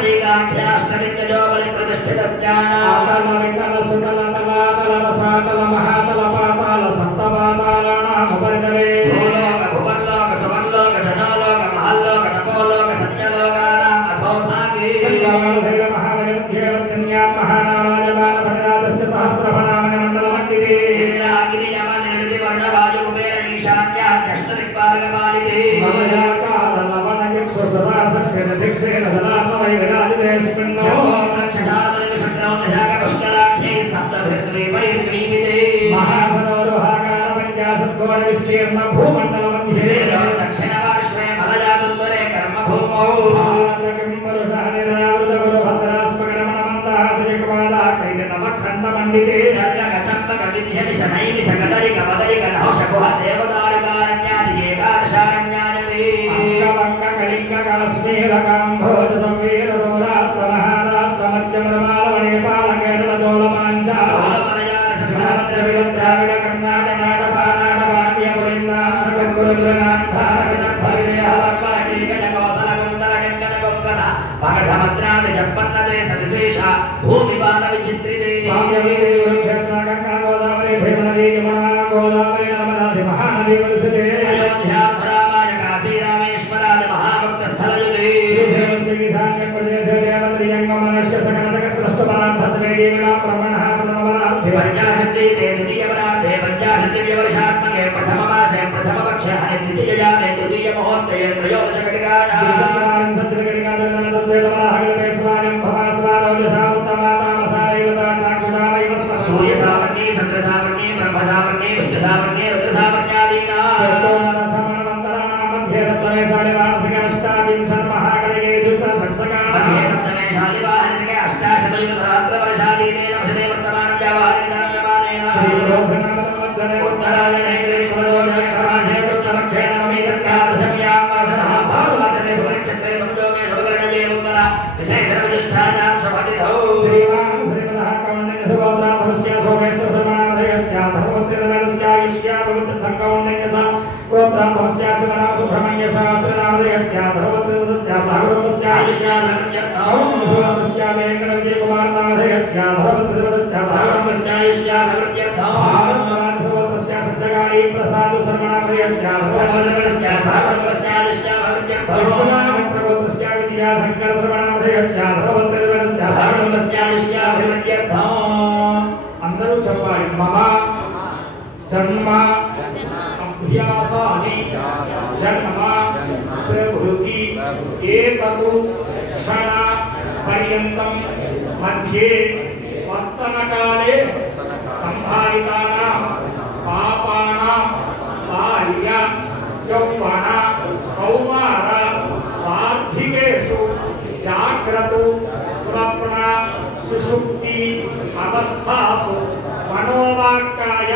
సంప్రదీకాఖ్యాష్టనిత్యజో పరిప్రతిష్ఠితస్య ఆతలవికల సుతలతలాతల రసాతల మహాతల పాతాల సప్తపాతాళానాం ఉపరితలే భూలోక భువర్లోక సువర్లోక జనలోక మహల్లోక తపోలోక సత్యలోకానాం అథోభాగే సర్వధైర్య మహావయమధ్యేవత్కన్యా మహానామాజమాన భరతాదస్య సహస్రభనామన మండలమండితే ఇంద్రాగ్ని యమ నిర్విధి వర్ణ వాయు కుబేర ఈశాన్యాష్టదిక్పాలకపాలితే మమయాకాల లవణ యక్ష సదా సర్వేణ దిక్షేణ సదాత్మవై విరాజితేస్మిన్నో మహాసరోరుహాకార పంచాశద్గోణ విస్తీర్ణ భూమండల మధ్యే దక్షిణ పార్శ్వే మలజాతుత్వరే కర్మభూమౌ ఆనకం పరుషానిరావృత గురు భద్రాస్మగణమనమంతాజయకుమారా కైత నవఖండ మండితే చంపక విద్య విషణై విషకదలిక బదలిక నహోషకుహ దేవతారకారణ్యాది ఏకాదశారణ్యాని అంగవంగ కళింగ కాశ్మీర కాంభోజ సంవీర దౌరాత్మ మహారాత్మ మధ్యమరమాల నేపాళ కేరళ దోళమాంచ ద్రావిడ కర్ణాటక నాటపానాట వాణ్య పురీంద్రాంధ్ర భగధమద్రాది చెప్పన్నదే సవిశేష భూమి బాల విచిత్రితే గోదావరి భీమనది యమునా గోదావరి నర్మదాది మహానది వలసతే అయోధ్యారామాయ కాశీ రామేశ్వరాది మహాభక్త స్థలయుతే ఈశాన్య ప్రదేశ దేవతరియంగ మనుష్య సకలతక సృష్టపరార్థత్వే దేవినా బ్రహ్మణః ప్రథమవరార్థే పంచాశతి ద్వితీయవరార్థే పంచాశతి వ్యవర్షాత్మకే ప్రథమ మాసే ప్రథమ పక్ష ద్వితీయజాతే తృతీయ ముహూర్తే త్రయోదశకటికాయాం సత్యగడికాదన తస్వేదవరాహగలపే స్వాయం భవాస్వాదౌజాఉత్తమాతామసారైవతా చాక్షుషామైవ సూర్య సావర్ణే చంద్ర సావర్ణే బ్రహ్మ సావర్ణే విష్ణు సావర్ణే రుద్ర సావర్ణ్యాదీనా సర్వోన్నత సమానవంతరాణా మధ్యే రత్నమే సాలివానసిక అష్టావింశన్ మహాగణగే దుఃఖసక్షకా మధ్యే సప్తమే శాలివాహనికే అష్టాశతయుగ సహస్ర వర్షాదీనే నమసదే వర్తమానం వ్యావహారికార్యమానేన శ్రీరోధనామవజ్జనే ఉత్తరాయణే గ్రీష్మరోజే క్షమాధే కృష్ణపక్షే నవమీ దత్యాదశమ్యాం వాసనః భానువాసనే సుపరిక్షత్రే సంయోగే సుభకరణే ఉత్తర విశేషప్రతిష్ఠాయాం శుభతిథౌ శ్రీవాన్ శ్రీమదః కౌండిన్య సుగోత్రా భవస్య సోమేశ్వర సర్వనామధేయస్య ధర్మపత్రితమేదస్య ఈశ్య పవిత్ర కౌండిన్య స గోత్రా భవస్య శివనామ సుబ్రహ్మణ్య సహస్రనామధేయస్య ధర్మపత్రితమస్య సహగృహస్య ఈశ్య ఓం సువర్ణస్య వేంకట విజయ కుమార నామధేయస్య ధర్మపత్రితమస్య సహగృహస్య ఈశ్య భగవత్యర్థం భారతనాథ సువర్ణస్య సత్యగాళీ ప్రసాద సర్వనామధేయస్య ధర్మపత్రితమస్య సహగృహస్య ఈశ్య భగవత్యర్థం విశ్వనామిత్రగోత్రస్య విద్యా శంకర సర్వనామధేయస్య ధర్మపత్రితమస్య సహగృహస్య ఈశ్య భగవత్యర్థం. అందరూ చెప్పాలి. మమ జన్మ అభ్యాసాని జన్మ ప్రవృత్తి ఏతతు క్షణ పర్యంతం మధ్యే వర్తనకాలే సంభావితానాం పాపానాం బాల్య యౌవన కౌమార వార్ధికేషు జాగ్రత్త స్వప్న సుషుప్తి అవస్థాసు మనోవాక్కాయ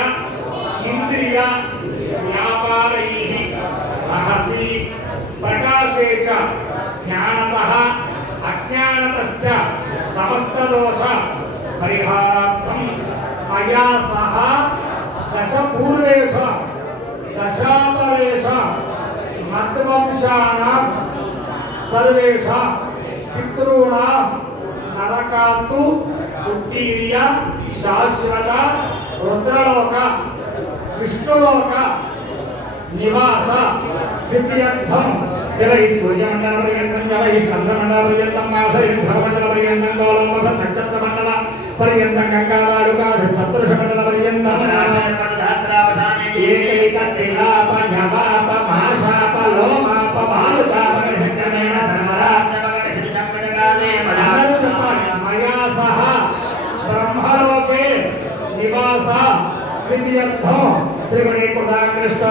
ఇంద్రియ వ్యాపారైః రహసి ప్రకాశ ప్రకాశేచ జ్ఞానతః అజ్ఞానతశ్చ సమస్తదోష పరిహారార్థం మయా సహ దశపూర్వేష దశాపరేష మద్వంశానాం సర్వేష పితॄణాం నరకాత్తు ఉత్తీర్య శాశ్వత రుద్రలోక విష్ణులోక నివాస సిద్ధ్యర్థం జలై సూర్యమండల పర్యంతం జలై చంద్రమండల పర్యంతం మాసమండల పర్యంతం గోళంబ నక్షత్ర మండల పర్యంతం గంగావాడుక సప్తఋష మండల పర్యంతం ఏకైకత్రిలాప న్యవాప మాషాప లోమాప బాలుకాప శక్రమేణ సర్వరాశ్రమగణశిల్చంపటకాలే మయా సహ బ్రహ్మలోకే నివాస సిద్ధ్యర్థం త్రిగుణీ కృష్ణ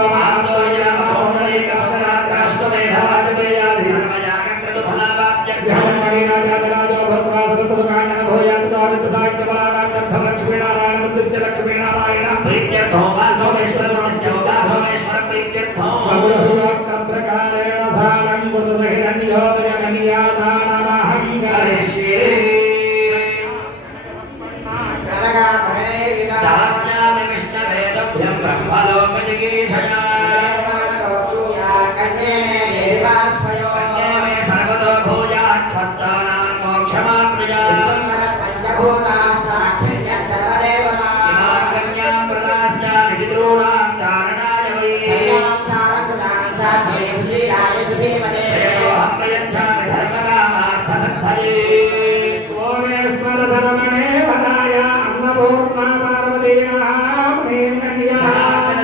సోమేశ్వర ధర్మనే వదాయ అన్నపూర్ణ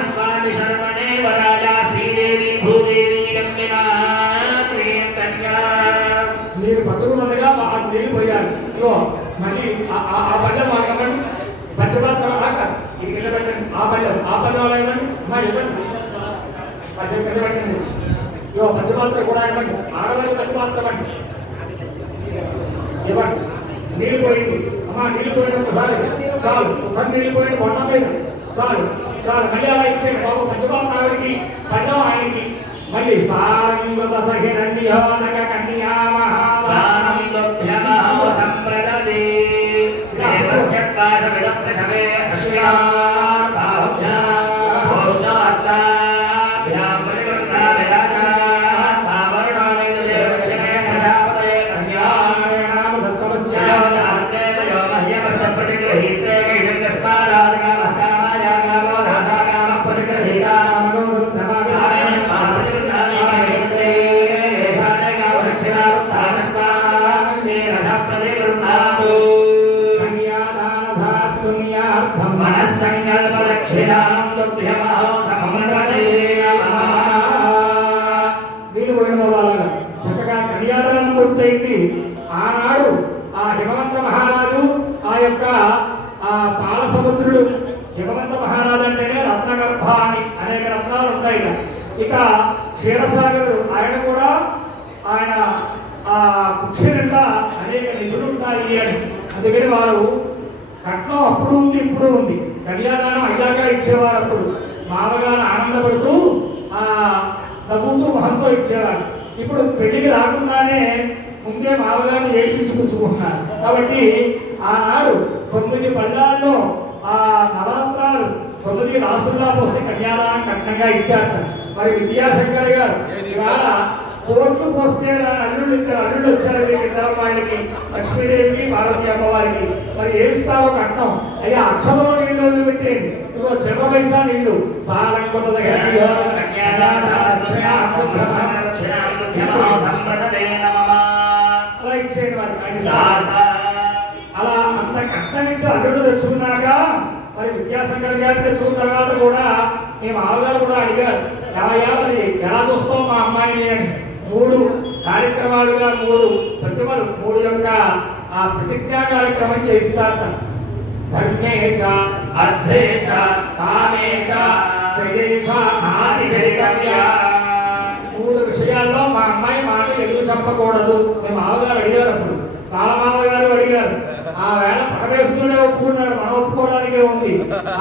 స్వామి శర్మనే వరాజ శ్రీదేవి భూదేవి గమ్యనా మీరు పట్టుకున్నట్టుగా నీళ్ళు పోయాలి ఇగో మళ్ళీ ఆ పళ్ళెం ఇవ్వండి పంచపాత్ర ఇది కింద పెట్టండి ఆ పళ్ళెం ఇవ్వండి అమ్మా ఇవ్వండి కాసేపు కింద పెట్టండి ఇగో పంచపాత్ర కూడా ఇవ్వండి ఆడవారి పంచపాత్ర ఇవ్వండి ఇవ్వండి నీళ్ళు పోయింది అమ్మా నీళ్ళు పోయిన ఒకసారి చాలు ఒకసారి నీళ్ళు పోయిన కొండ మీద చాలు చాలు మళ్ళీ అలా ఇచ్చేయండి బాబు పంచపాత్ర ఆవిడికి పళ్ళెం ఆయనకి మళ్ళీ సారంగత సహిరణ్యోదక కన్యా మహాదానం దుభ్యమహో సంప్రదదే దేవస్యత్వాద విడప్రథమే అశ్వినార్ బాహుభ్యాం భోష్ణహస్తాభ్యాం పరివృత్తా విరాజాన్ ఆవరణానేన దేవక్షణే ప్రజాపతయే కన్యారేణామ దత్తమస్య యోగాత్రేతయో మహ్యమస్తప్రతిగృహీత్రే గైరంగస్మాదాదకామకామాయాగామో రాధాకామ పరిగృహీతామగో చక్కగా కన్యాదానం పూర్తయింది. ఆనాడు ఆ హిమవంత మహారాజు ఆ యొక్క పాల సముద్రుడు హిమవంత మహారాజు అంటేనే రత్నగర్భ అని అనేక రత్నాలు ఉంటాయి. ఇక క్షీరసాగరుడు ఆయన కూడా ఆయన ఆ కుక్షి నిండా అనేక నిధులు ఉంటాయి అని అందుకని వారు కట్నం అప్పుడు ఉంది ఇప్పుడు ఉంది. కన్యాదానం అయ్యాక ఇచ్చేవారు. అప్పుడు మామగారు ఆనందపడుతూ నవ్వుతూ మొహంతో ఇచ్చేవారు. ఇప్పుడు పెళ్లికి రాకుండానే ముందే మామగారిని ఏడ్పించుకుంటున్నారు. కాబట్టి ఆనాడు 9 పళ్ళాల్లో ఆ నవరత్నాలు 9 రాసుల్లా పోసి కన్యాదానం కట్నంగా ఇచ్చారు. మరి విద్యాశంకర్ గారు ఇవాళ కోట్లు పోస్తే అల్లుళ్ళు 2 అల్లుళ్ళు వచ్చారు. ఇద్దరు అమ్మాయిలకి, లక్ష్మీదేవికి, పార్వతీ అమ్మవారికి. మరి ఏమిస్తావో కట్నం అయ్యా అక్షతలో నీళ్ళు వదిలిపెట్టేయండి. ఇదిగో చెమ పైసా నీళ్ళు సాలంకొత అలా ఇచ్చేయండి వారికి. అలా అంత కట్నమిచ్చి అల్లుడు తెచ్చుకున్నాక మరి విద్యాశంకర్ గారు తెచ్చుకున్న తర్వాత కూడా మీ మామగారు కూడా అడిగారు, మరి ఎలా చూస్తావు మా అమ్మాయిని అని. 3 కార్యక్రమాలుగా 3 ప్రతిమలు 3 యొక్క ఆ ప్రతిజ్ఞా కార్యక్రమం చేయిస్తారట. ధర్మేచ అర్థేచ కామేచ త్రియేచ నాది చరితవ్య. 3 విషయాల్లో మా అమ్మాయి మాట ఎదురు చెప్పకూడదు. మీ మామగారు అడిగారు. అప్పుడు బాలమామగారు అడిగారు. ఆ వేళ పరమేశ్వరుడే ఒప్పుకున్నాడు, మనం ఒప్పుకోవడానికే ఉంది.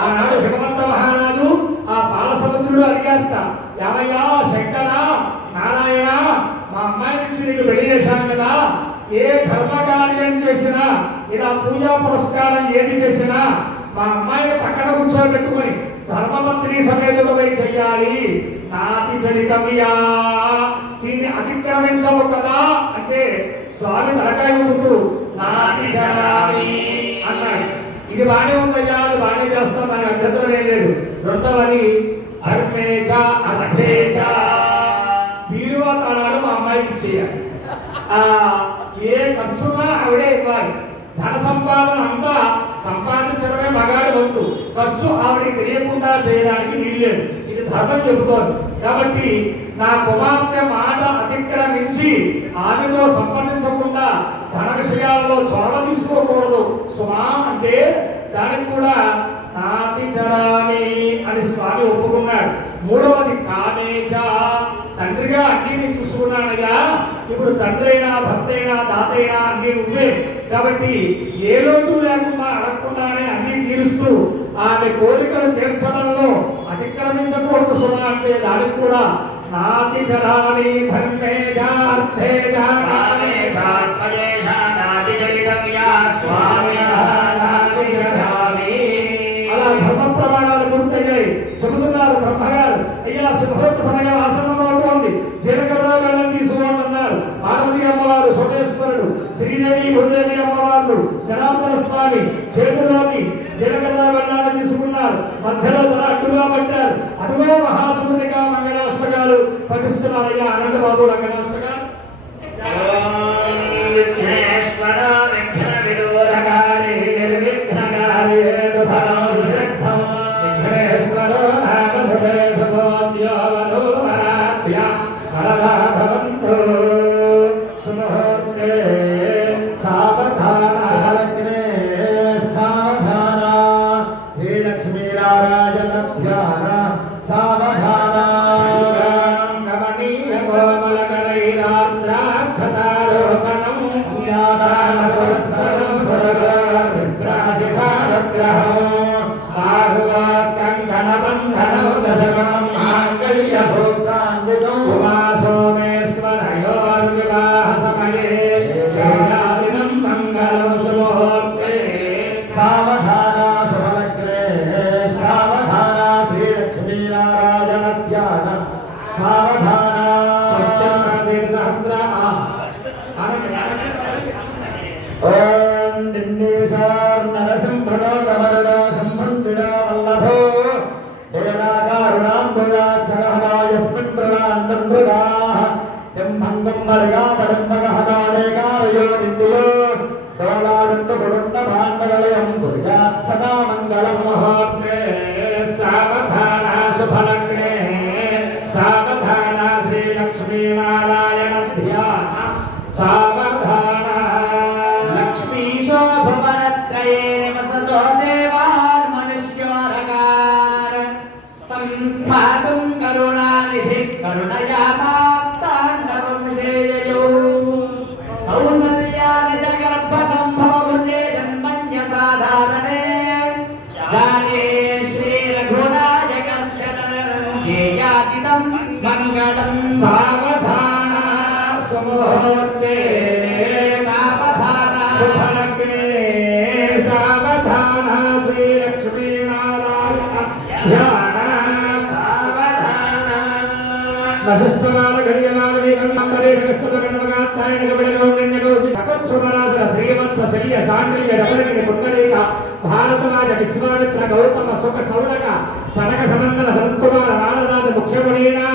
ఆనాడు హిమవంత మహారాజు ఆ బాల సముద్రుడు అడిగారట, యావయ్యా శంకర నారాయణ మా అమ్మాయి కార్యం చేసినా ఇలా పూజా పురస్కారం ఏది చేసినా మా అమ్మాయిని పక్కన కూర్చోబెట్టుకొని ధర్మమంత్రి సమేతుడమై చెయ్యాలి. నాతి చరితమియా దీన్ని అతిక్రమించవు కదా అంటే స్వామి తలకాయ ఊపుతూ నాతి చరామి అన్నాడు. ఇది బానే ఉందయ్యా, అది బానే చేస్తాం, దానికి అభ్యంతరం ఏం లేదు. రెండవది ధర్మేచ అర్థేచ వీరువా తాళాలు మా అమ్మాయికి చేయాలి. ఏ ఖర్చుగా ఆవిడే ఇవ్వాలి. ధన సంపాదన అంతా సంపాదించడమే మగాడి వంతు, ఖర్చు ఆవిడకి తెలియకుండా చేయడానికి వీల్లేదు. ఇది ధర్మం చెబుతోంది. కాబట్టి నా కుమార్తె మాట అతిక్రమించి ఆమెతో సంబంధించకుండా ధన విషయాల్లో చొరవ తీసుకోకూడదు సుమా అంటే దానికి కూడా నాతి చరామి అని స్వామి ఒప్పుకున్నాడు. మూడవది కామేచ తండ్రిగా అన్ని నేను చూసుకున్నానుగా, ఇప్పుడు తండ్రి అయినా భర్త అయినా తాత అయినా అన్ని నువ్వే కాబట్టి ఏ లోటు లేకుండా అడగకుండానే అన్ని తీరుస్తూ ఆమె కోరికలు తీర్చడంలో అతిక్రమించకూడదు సుమా అంటే దానికి కూడా నాతి చరామి ధర్మేజ అర్థేజ కామేజ ఆత్మజేజ నాతి చరితమ్యా స్వామి నాతి చరామి. అలా ధర్మ ప్రమాణాలు పూర్తయ్యాయి. చెబుతున్నారు బ్రహ్మగారు, అయ్యా శుభోత్త సమయం ఆసనంలో ఉంది, జీలకర్ర బెల్లం తీసుకోమన్నారు. పార్వతి అమ్మవారు, సోమేశ్వరుడు, శ్రీదేవి భూదేవి అమ్మవారు, జనార్దన స్వామి చేతుల్లోకి జీలకర్ర బెల్లాన్ని తీసుకున్నారు. మధ్యలో తన అడ్డుగా పట్టారు. అదిగో మహాచూర్ణిగా మంగళాష్టకాలు పఠిస్తున్నారు. అయ్యా అనంత బాబు రంగనాష్టకాలు. విఘ్నేశ్వర విఘ్న విరోధకారి నిర్విఘ్నకారి విఘ్నేశ్వర భారతరాజ విశ్వామిత్ర గౌతమ సుఖ సౌనక సనక సనందన సనత్కుమార నారదాది ముఖ్యమునీనా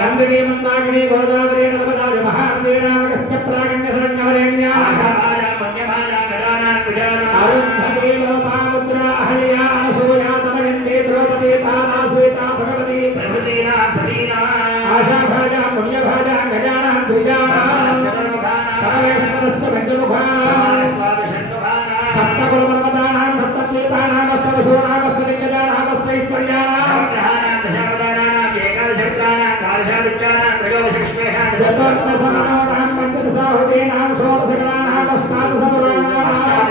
నందిని మందాకిని గోదావరి నర్మదాది మహానదీనామకస్య ప్రాగణ్య శరణ్యవరేణ్యా అరుంధతి లోపాముద్రా అహల్యా అనసూయా తమయంతి ద్రౌపది తానా సీతా భగవతి ప్రభృతీనా సలీనా ఆశాభాజా పుణ్యభాజా గజానా ద్విజానా పరమేశ్వరస్య పంచముఖానా సప్తకులపర్వతానాం సప్తద్వీపానాం అష్టవశూనాం అష్టదిగ్గజానాం అష్టైశ్వర్యానాం చతుర్దశమనోనాం పంచదశాహుతీనాం షోడశకలానాం అష్టాదశమరోణానాం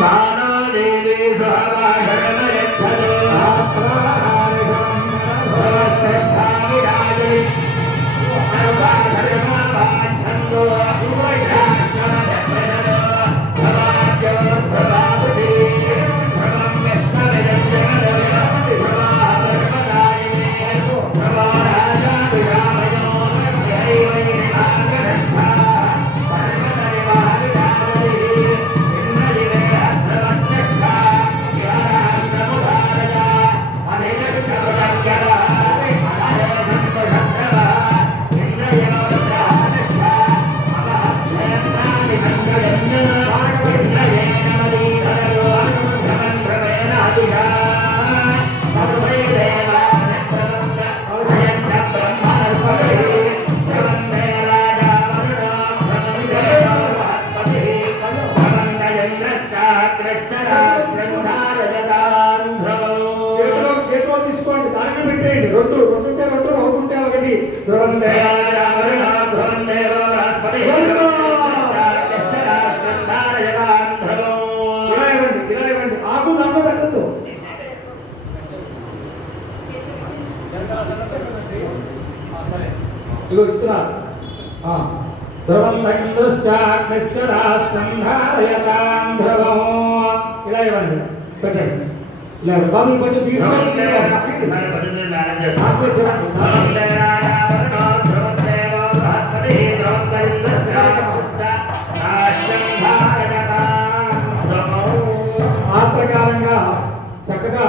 साना देवी सुहवाशरण यच्छतु भवस्तष्ठाविराजि अनुपासर्मा वाञ्छन्तो शाश्वतजत्वजतो भवाद्योर्भवापुति भवं विष्णुविरञ्जनदयो भवाधर्मकारिणे भवाराजाभिरामयो यैवैर्मार्गदष्टा చక్కగా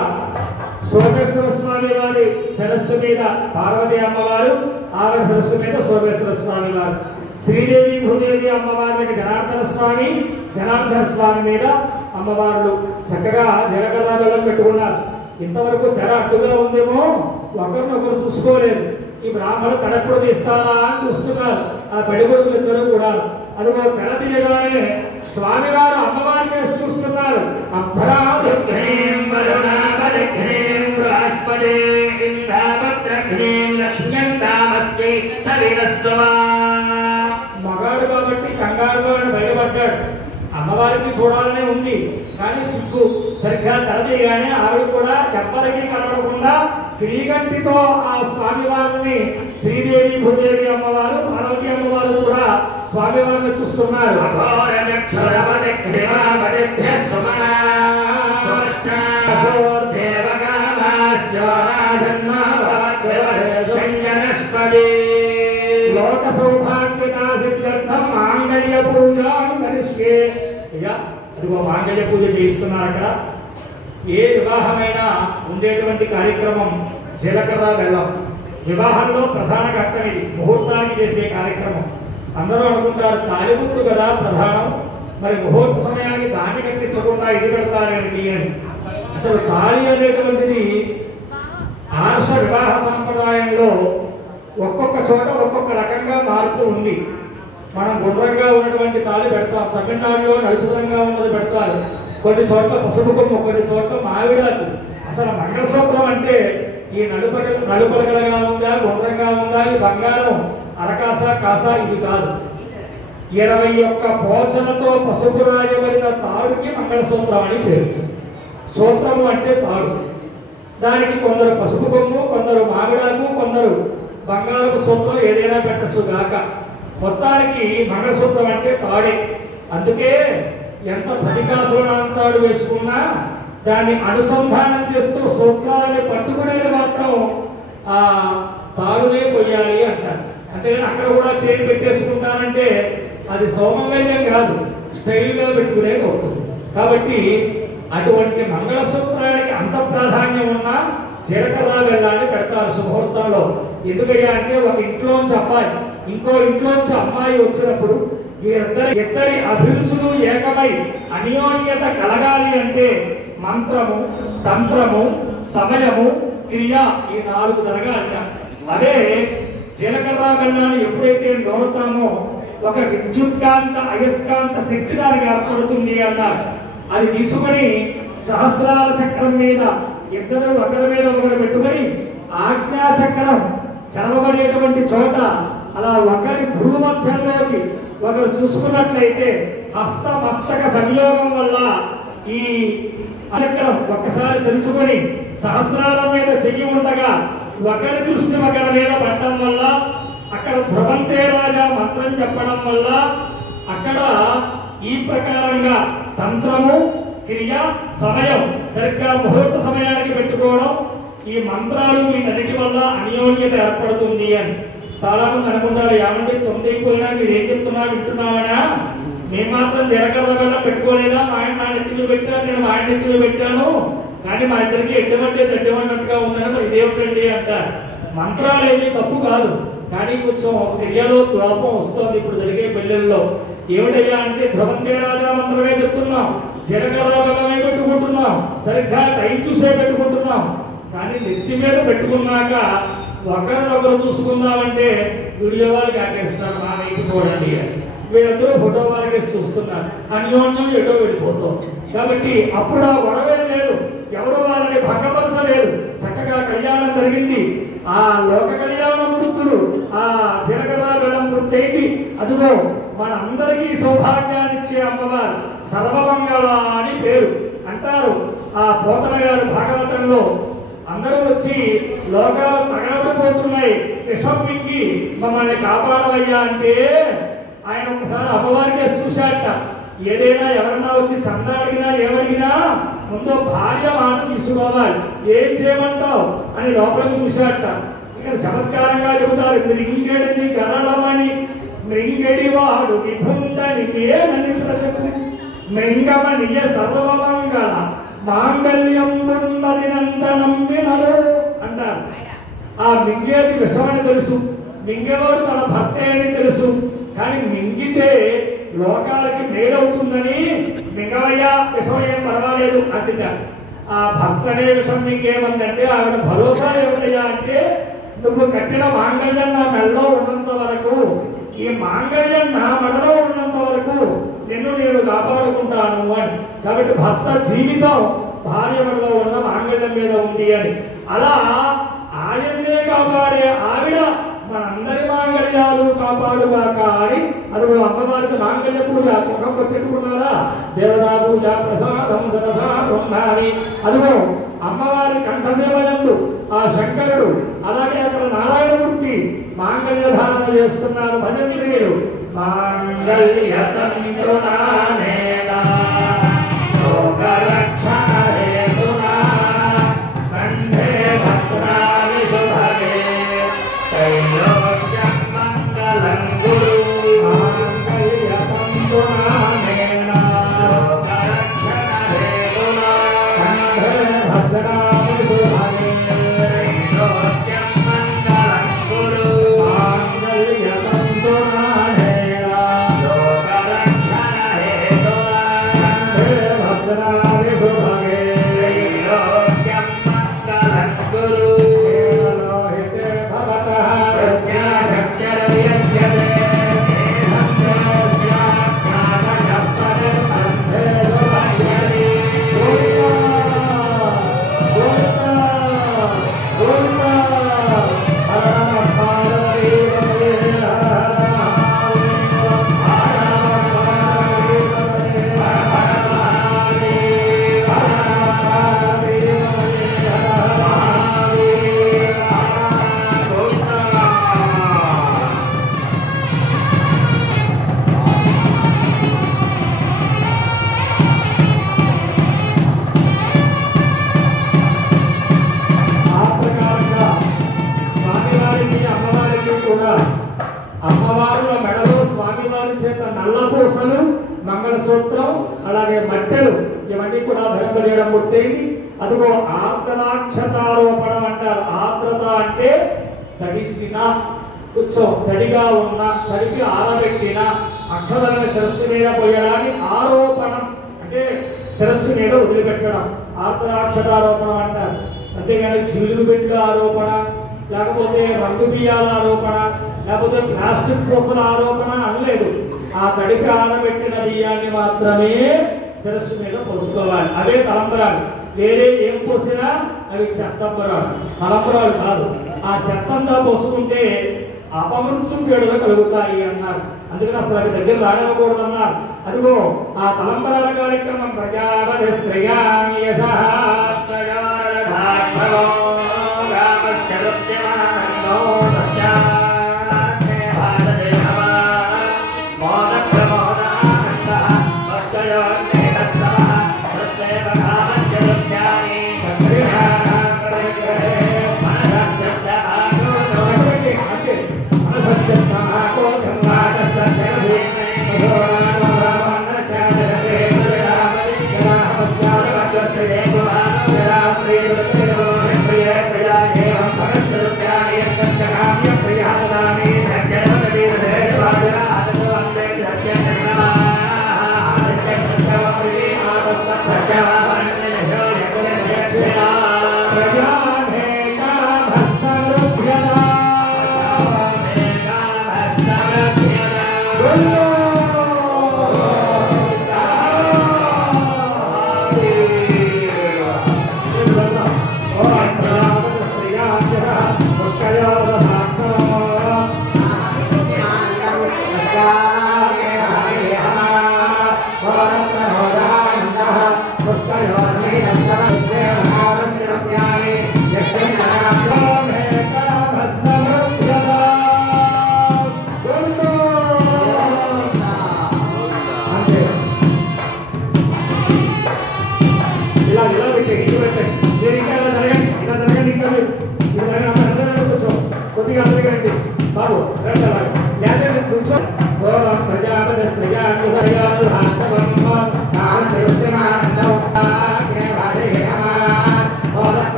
సోమేశ్వర స్వామి వారి సరస్సు మీద పార్వతి అమ్మవారు, ఆవిడ సరస్సు మీద సోమేశ్వర స్వామి వారు, శ్రీదేవి భూదేవి అమ్మవారికి జనార్దన స్వామి మీద అమ్మవార్లు చక్కగా జలగలాబలం పెట్టుకున్నారు. ఇంతవరకు తెర అడ్డుగా ఉందేమో ఒకరినొకరు చూసుకోలేదు. ఈ బ్రాహ్మణులు తెరప్పుడు తీస్తారా అని చూస్తున్నారు ఆ పెడుగుడుకులు ఇద్దరు కూడా. అదిగో తెర తీయగానే స్వామివారు అమ్మవారిని వేసి చూస్తున్నారు. మగాడు కాబట్టి కంగారుగా బయటపడ్డాడు. అమ్మవారికి చూడాలనే ఉంది కానీ సిగ్గు. సరిగ్గా తలదీయగానే ఆవిడ కూడా ఎవ్వరికీ కనబడకుండా క్రీగంటితో ఆ స్వామివారిని శ్రీదేవి భూదేవి అమ్మవారు, పార్వతి అమ్మవారు కూడా స్వామివారిని చూస్తున్నారు. లోక సౌభాగ్యనాసిద్ధ్యర్థం మాంగళ్య పూజాం కరిష్యే. అదిగో మాంగళ్య పూజ చేయిస్తున్నారు అక్కడ. ఏ వివాహమైనా ఉండేటువంటి కార్యక్రమం జీలకర్ర బెల్లం. వివాహంలో ప్రధాన ఘట్టం ఇది, ముహూర్తానికి చేసే కార్యక్రమం. అందరూ అనుకుంటారు తాలిబుట్టు కదా ప్రధానం, మరి ముహూర్త సమయానికి దాన్ని కట్టించకుండా ఇది పెడతారేంటి అని. అసలు తాళి అనేటువంటిది ఆర్ష వివాహ సంప్రదాయంలో ఒక్కొక్క చోట ఒక్కొక్క రకంగా మార్పు ఉంది. మనం గుండ్రంగా ఉన్నటువంటి తాళి పెడతాం, తమిళనాడులో నలుచురంగా ఉన్నది పెడతారు, కొన్ని చోట్ల పసుపు కొమ్ము, కొన్ని చోట్ల మావిడాకు. అసలు మంగళసూత్రం అంటే ఈ నలుపలగడగా ఉందా, గుండ్రంగా ఉందా, ఈ బంగారం అరకాస కాస ఇది కాదు. 21 పోచలతో పసుపు రాయబడిన తాడుకి మంగళసూత్రం అని పేరు. సూత్రము అంటే తాడు. దానికి కొందరు పసుపు కొమ్ము, కొందరు మామిడాకు, కొందరు బంగారపు సూత్రం ఏదైనా పెట్టచ్చు గాక. మొత్తానికి మంగళసూత్రం అంటే తాడే. అందుకే ఎంత పతికాసునాంతాడు వేసుకున్నా దాన్ని అనుసంధానం చేస్తూ సూత్రాలని పట్టుకునేది మాత్రం ఆ తాడునే కొయ్యాలి అంటారు. అంతేగాని అక్కడ కూడా చేయి పెట్టేసుకుంటానంటే అది సౌమంగళ్యం కాదు, స్టైల్గా పెట్టుకునేది అవుతుంది. కాబట్టి అటువంటి మంగళసూత్రానికి అంత ప్రాధాన్యం ఉన్నా జీలకర్ర బెల్లాన్ని పెడతారు శుభముహూర్తంలో. ఎందుకయ్యా అంటే ఒక ఇంట్లోంచి అబ్బాయి ఇంకో ఇంట్లోంచి అమ్మాయి వచ్చినప్పుడు ఇద్దరి అభిరుచులు ఏకమై అన్యోన్యత కలగాలి అంటే మంత్రము, తంత్రము, సమయము, క్రియ ఈ 4 జరగాలి. అదే జీలకర్ర బెల్లాన్ని ఎప్పుడైతే నోరుతామో ఒక విద్యుత్కాంత అయస్కాంత శక్తి దానికి ఏర్పడుతుంది అన్నారు. అది తీసుకొని సహస్రాల చక్రం మీద ఇద్దరు ఒకరి మీద ఒకరు పెట్టుకొని ఆజ్ఞా చక్రం కనబడేటువంటి చోట అలా ఒకరి భూమధ్యంలోకి ఒకరు చూసుకున్నట్లయితే హస్తమస్తక సంయోగం వల్ల ఈ చక్రం ఒక్కసారి తెలుసుకొని సహస్రాల మీద చెయ్యి ఉండగా ఒకరి దృష్టి ఒకరి మీద పడటం వల్ల అక్కడ ధ్రువంతే రాజా మంత్రం చెప్పడం వల్ల అక్కడ ఈ ప్రకారంగా తంత్రము క్రియ సమయం సరిగ్గా ముహూర్త సమయానికి పెట్టుకోవడం ఈ మంత్రాలు వీటన్నిటి వల్ల అన్యోన్యత ఏర్పడుతుంది అని చాలా మంది అనుకుంటారు. ఏమంటే 9 అయిపోయినా మీరు ఏం చెప్తున్నా వింటున్నామనా, మేము మాత్రం జీలకర్ర బెల్లం పెట్టుకోలేదా, మా ఆయన నా నెత్తిలో పెట్టాను, నేను మా ఆయన నెత్తిలో పెట్టాను, కానీ మా ఇద్దరికి ఎడ్డమంటే దడ్డమన్నట్టుగా ఉందని మరి ఇదేమిటండి అంటారు. మంత్రాలు ఏమీ తప్పు కాదు, కానీ కొంచెం క్రియలో లోపం వస్తుంది ఇప్పుడు జరిగే పెళ్ళిళ్ళలో. ఏమిటయ్యా అంటే ధ్రువంతే రాజా మంత్రమే చెప్తున్నాం, జీలకర్ర బెల్లమే పెట్టుకుంటున్నాం, సరిగ్గా టైం చూసే పెట్టుకుంటున్నాం, కానీ నెత్తి మీద పెట్టుకున్నాక ఒకరినొకరు చూసుకుందామంటే వీడియో వాళ్ళకి ఆకేస్తున్నారు, మా వైపు చూడండి అని. వీళ్ళందరూ ఫోటో వాళ్ళకేసి చూస్తున్నారు, అన్యోన్యం ఎటో వెళ్ళిపోతాం. కాబట్టి అప్పుడు ఆ గొడవే లేదు, ఎవరు వాళ్ళని భంగపరచలేదు, చక్కగా కళ్యాణం జరిగింది. ఆ లోక కళ్యాణం వృత్తులు ఆ జీలకర్ర బెల్లం పూర్తయింది. అదిగో మనందరికీ సౌభాగ్యాన్ని ఇచ్చే అమ్మవారు సర్వమంగళ అని పేరు అంటారు. ఆ పోతన గారు భాగవతంలో అందరూ వచ్చి లోకాలు తగలబడిపోతున్నాయి, విషం మింగి మమ్మల్ని కాపాడవయ్యా అంటే ఆయన ఒకసారి అమ్మవారికి చూశాట. ఏదైనా ఎవరన్నా వచ్చి చందా అడిగినా ఏమడిగినా ముందు భార్య మాట తీసుకోవాలి, ఏం చేయమంటావు అని లోపలికి చూశాట. ఇక్కడ చమత్కారంగా చెబుతారు, మృంగడిని గరళమని మృంగడి వాడు విభుండని మేనని ప్రజకు మృంగమనియ సర్వమంగళ మాంగళ్యం ఉన్నదినంత నమ్మినలో అంటారు. ఆ మింగేది విషమని తెలుసు, మింగేవాడు తన భర్తే అని తెలుసు, కానీ మింగితే లోకాలకి మేలవుతుందని మింగవయ్యా విషం ఏం పర్వాలేదు అతిట. ఆ భర్తనే విషం మింగేమందంటే ఆవిడ భరోసా ఏమిటయ్యా అంటే నువ్వు కట్టిన మాంగళ్యం నా మెడలో ఉన్నంత వరకు, ఈ మాంగళ్యం నా మెడలో ఉన్నంత వరకు నిన్ను నేను కాపాడుకుంటాను అని. కాబట్టి భర్త జీవితం భార్య మెడలో ఉన్న మాంగళ్యం మీద ఉంది అని. అలా ఆయన్నే కాపాడే ఆవిడ మనందరి మాంగళ్యాలు కాపాడుగాక అని అదిగో అమ్మవారికి మాంగళ్య పూజ ముఖం పెట్టుకున్నారా, దేవతా పూజ ప్రసాదం సరసాదం అని. అదిగో అమ్మవారి కంఠసేవయందు ఆ శంకరుడు అలాగే అక్కడ నారాయణమూర్తి మాంగళ్య ధారణ చేస్తున్నారు. భజంత్రీయులు మాంగళ్య తంత్రునానేనా లోక రక్షణ హేతునా కంఠే భద్రాని శుభగే త్రైలోక్యం మంగళం గురు మాంగళ్య తంత్రునానేనా లోక రక్షణ హేతునా కంఠే భద్రాని శుభగే త్రైలోక్యం మంగళం గురు మాంగళ్య తంత్రునానేనా లోక రక్షణ హేతునా కంఠే భద్రాని శుభగే త్రైలోక్యం మంగళం గురు లోహితే భవతః ప్రజ్ఞా శక్తిరవ్యజ్యతే అమ్మవారుల మెడలో స్వామివారి చేత నల్లపూసలు మంగళసూత్రం అలాగే మట్టెలు ఇవన్నీ కూడా ధరింపజేయడం పూర్తయింది. అదిగో ఆర్ద్రాక్షతారోపణం అంటారు. ఆర్ద్రత అంటే తడిసిన కొంచెం తడిగా ఉన్న తడికి ఆరబెట్టిన అక్షరాలను శిరస్సు మీద పోయడాన్ని ఆరోపణం అంటే శిరస్సు మీద వదిలిపెట్టడం ఆర్ద్రాక్షతారోపణం అంటారు. అంతేగాని చిల్లు బిడ్డ ఆరోపణ లేకపోతే రంగు బియ్యాల ఆరోపణ లేకపోతే ప్లాస్టిక్ పూసల ఆరోపణ అనలేదు. ఆ తడికి ఆరబెట్టిన బియ్యాన్ని మాత్రమే శిరస్సు మీద పోసుకోవాలి. అవే తలంబరాలు. వేరే ఏం పోసినా అవి చెత్తంబరాలు, తలంబరాలు కాదు. ఆ చెత్తంతా పోసుకుంటే అపమృత్యు పీడలు కలుగుతాయి అన్నారు. అందుకని అసలు అది దగ్గర రానివ్వకూడదు అన్నారు. అదిగో ఆ తలంబరాల కార్యక్రమం ప్రజాపతి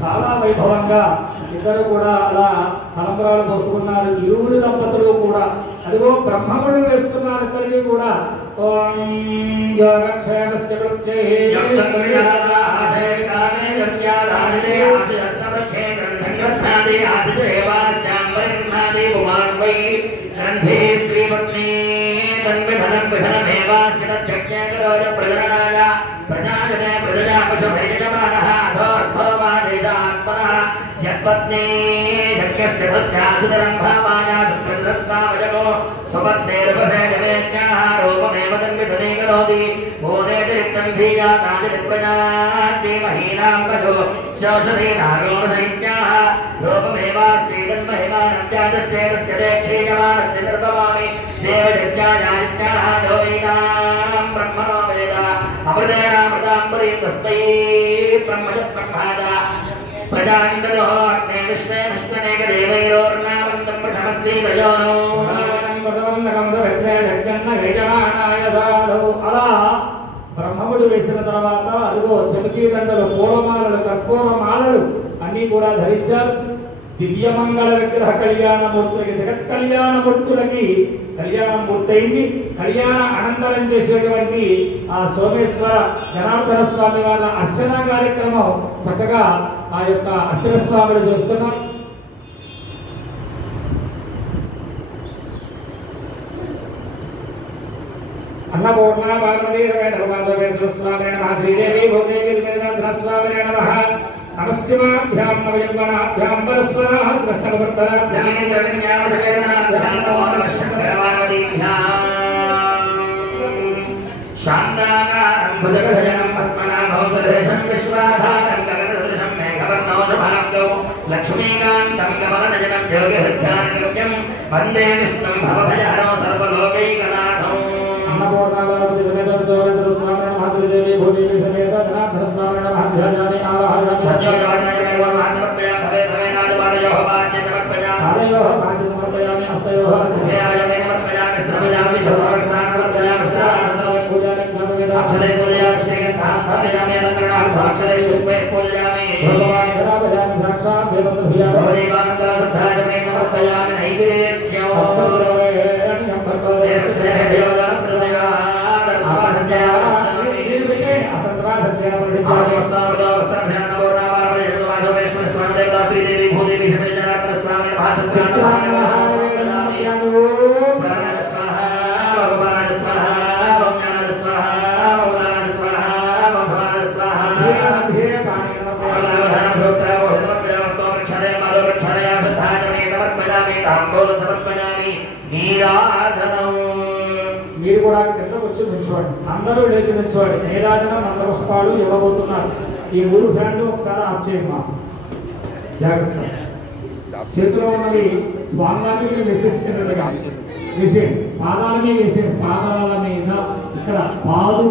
చాలా వైభవంగా ఇద్దరు కూడా అలా తలంబరాలు పోసుకున్నారు. ఇరువురు దంపతులు కూడా అదిగో బ్రహ్మములు వేస్తున్నారు ఇద్దరికి కూడా. ఓం యోగక్షేమస్య వృత్తే ఆది शुभयजमानः अथोऽर्थोमादेशात्मनः यत्पत्नी यज्ञस्य भक्त्यासुतरं भावाया सुप्रसृष्टावजगो स्वपत्नेरुपसेजमेत्याः रूपमेव तन्विधुनीकरोति भूतेतिरिक्तं धीया ताजलिप्रजाति महीनां कटो शोषधीनारोणसैत्याः रूपमेवास्ति तन्महिमानं चादृष्टेरस्य देक्षीयमानस्य निर्भवामि देवयज्ञायादित्याः दोयिनां ब्रह्मणो वेद अमृतेनामृताम्बरी तस्मै ब्रह्मजत्ब्रह्मादा प्रजान्दनो अग्ने विश्वे विश्वनेकदेवैरोर्नामन्तं प्रथमस्यैतयोनो అలా బ్రహ్మముడు వేసిన తర్వాత అదిగో చెమికి దండలు పూలమాలలు కర్పూరమాలలు అన్ని కూడా ధరించారు. దివ్యమంగళ విగ్రహ కళ్యాణమూర్తులకి జగత్ కళ్యాణమూర్తులకి కళ్యాణం పూర్తయింది. కళ్యాణ అనంతరం చేసేటువంటి ఆ సోమేశ్వర జనార్దన స్వామి వారి అర్చన కార్యక్రమం చక్కగా ఆ యొక్క అర్చన స్వామిని చూస్తున్నాం. అన్నపూర్ణ పార్వతీరమేశ్వరస్వామినే నమః శ్రీదేవి భూదేవి నమః నమస్సివాభ్యాం నవయన్మనాభ్యాం పరస్పరాః స్రష్టవత్తరాభ్యాం శాంతాకారం భుజగశయనం పద్మనాభం సురేశం విశ్వాధారం గగనసదృశం మేఘవర్ణో శుభాంగౌ లక్ష్మీకాంతం కమలనయనం యోగిహృద్యానికృత్యం వందే విష్ణుం భవభయహరో సర్వలోకైకనాథం శ్రీదేవి భూదేవి సమేత జనార్దన స్వామి నమః ధ్యాయామి ఆవాహయామి ఆలయోః భాగ్య సమర్పయామి హస్తయోః పూజాని భగవాన్ ధరాభయామి సాక్షాత్ దేవతభయామి శ్రీదేవి భూదేవి జనార్దన స్వామి మీరు కూడా కిందకు వచ్చి నిల్చోండి. అందరూ లేచి నిల్చోండి. నీరాజనం మంత్రపుష్పాలు ఇవ్వబోతున్నారు. ఈ 3 ఫ్యాన్లు ఒకసారి ఆఫ్ చేయమ్మా. జాగ్రత్త. చేతిలో ఉన్నవి స్వామివారికి వేసేస్తున్నట్టుగా వేసేయండి. పాదాల మీద వేసేయండి. పాదాల మీద ఇక్కడ పాదు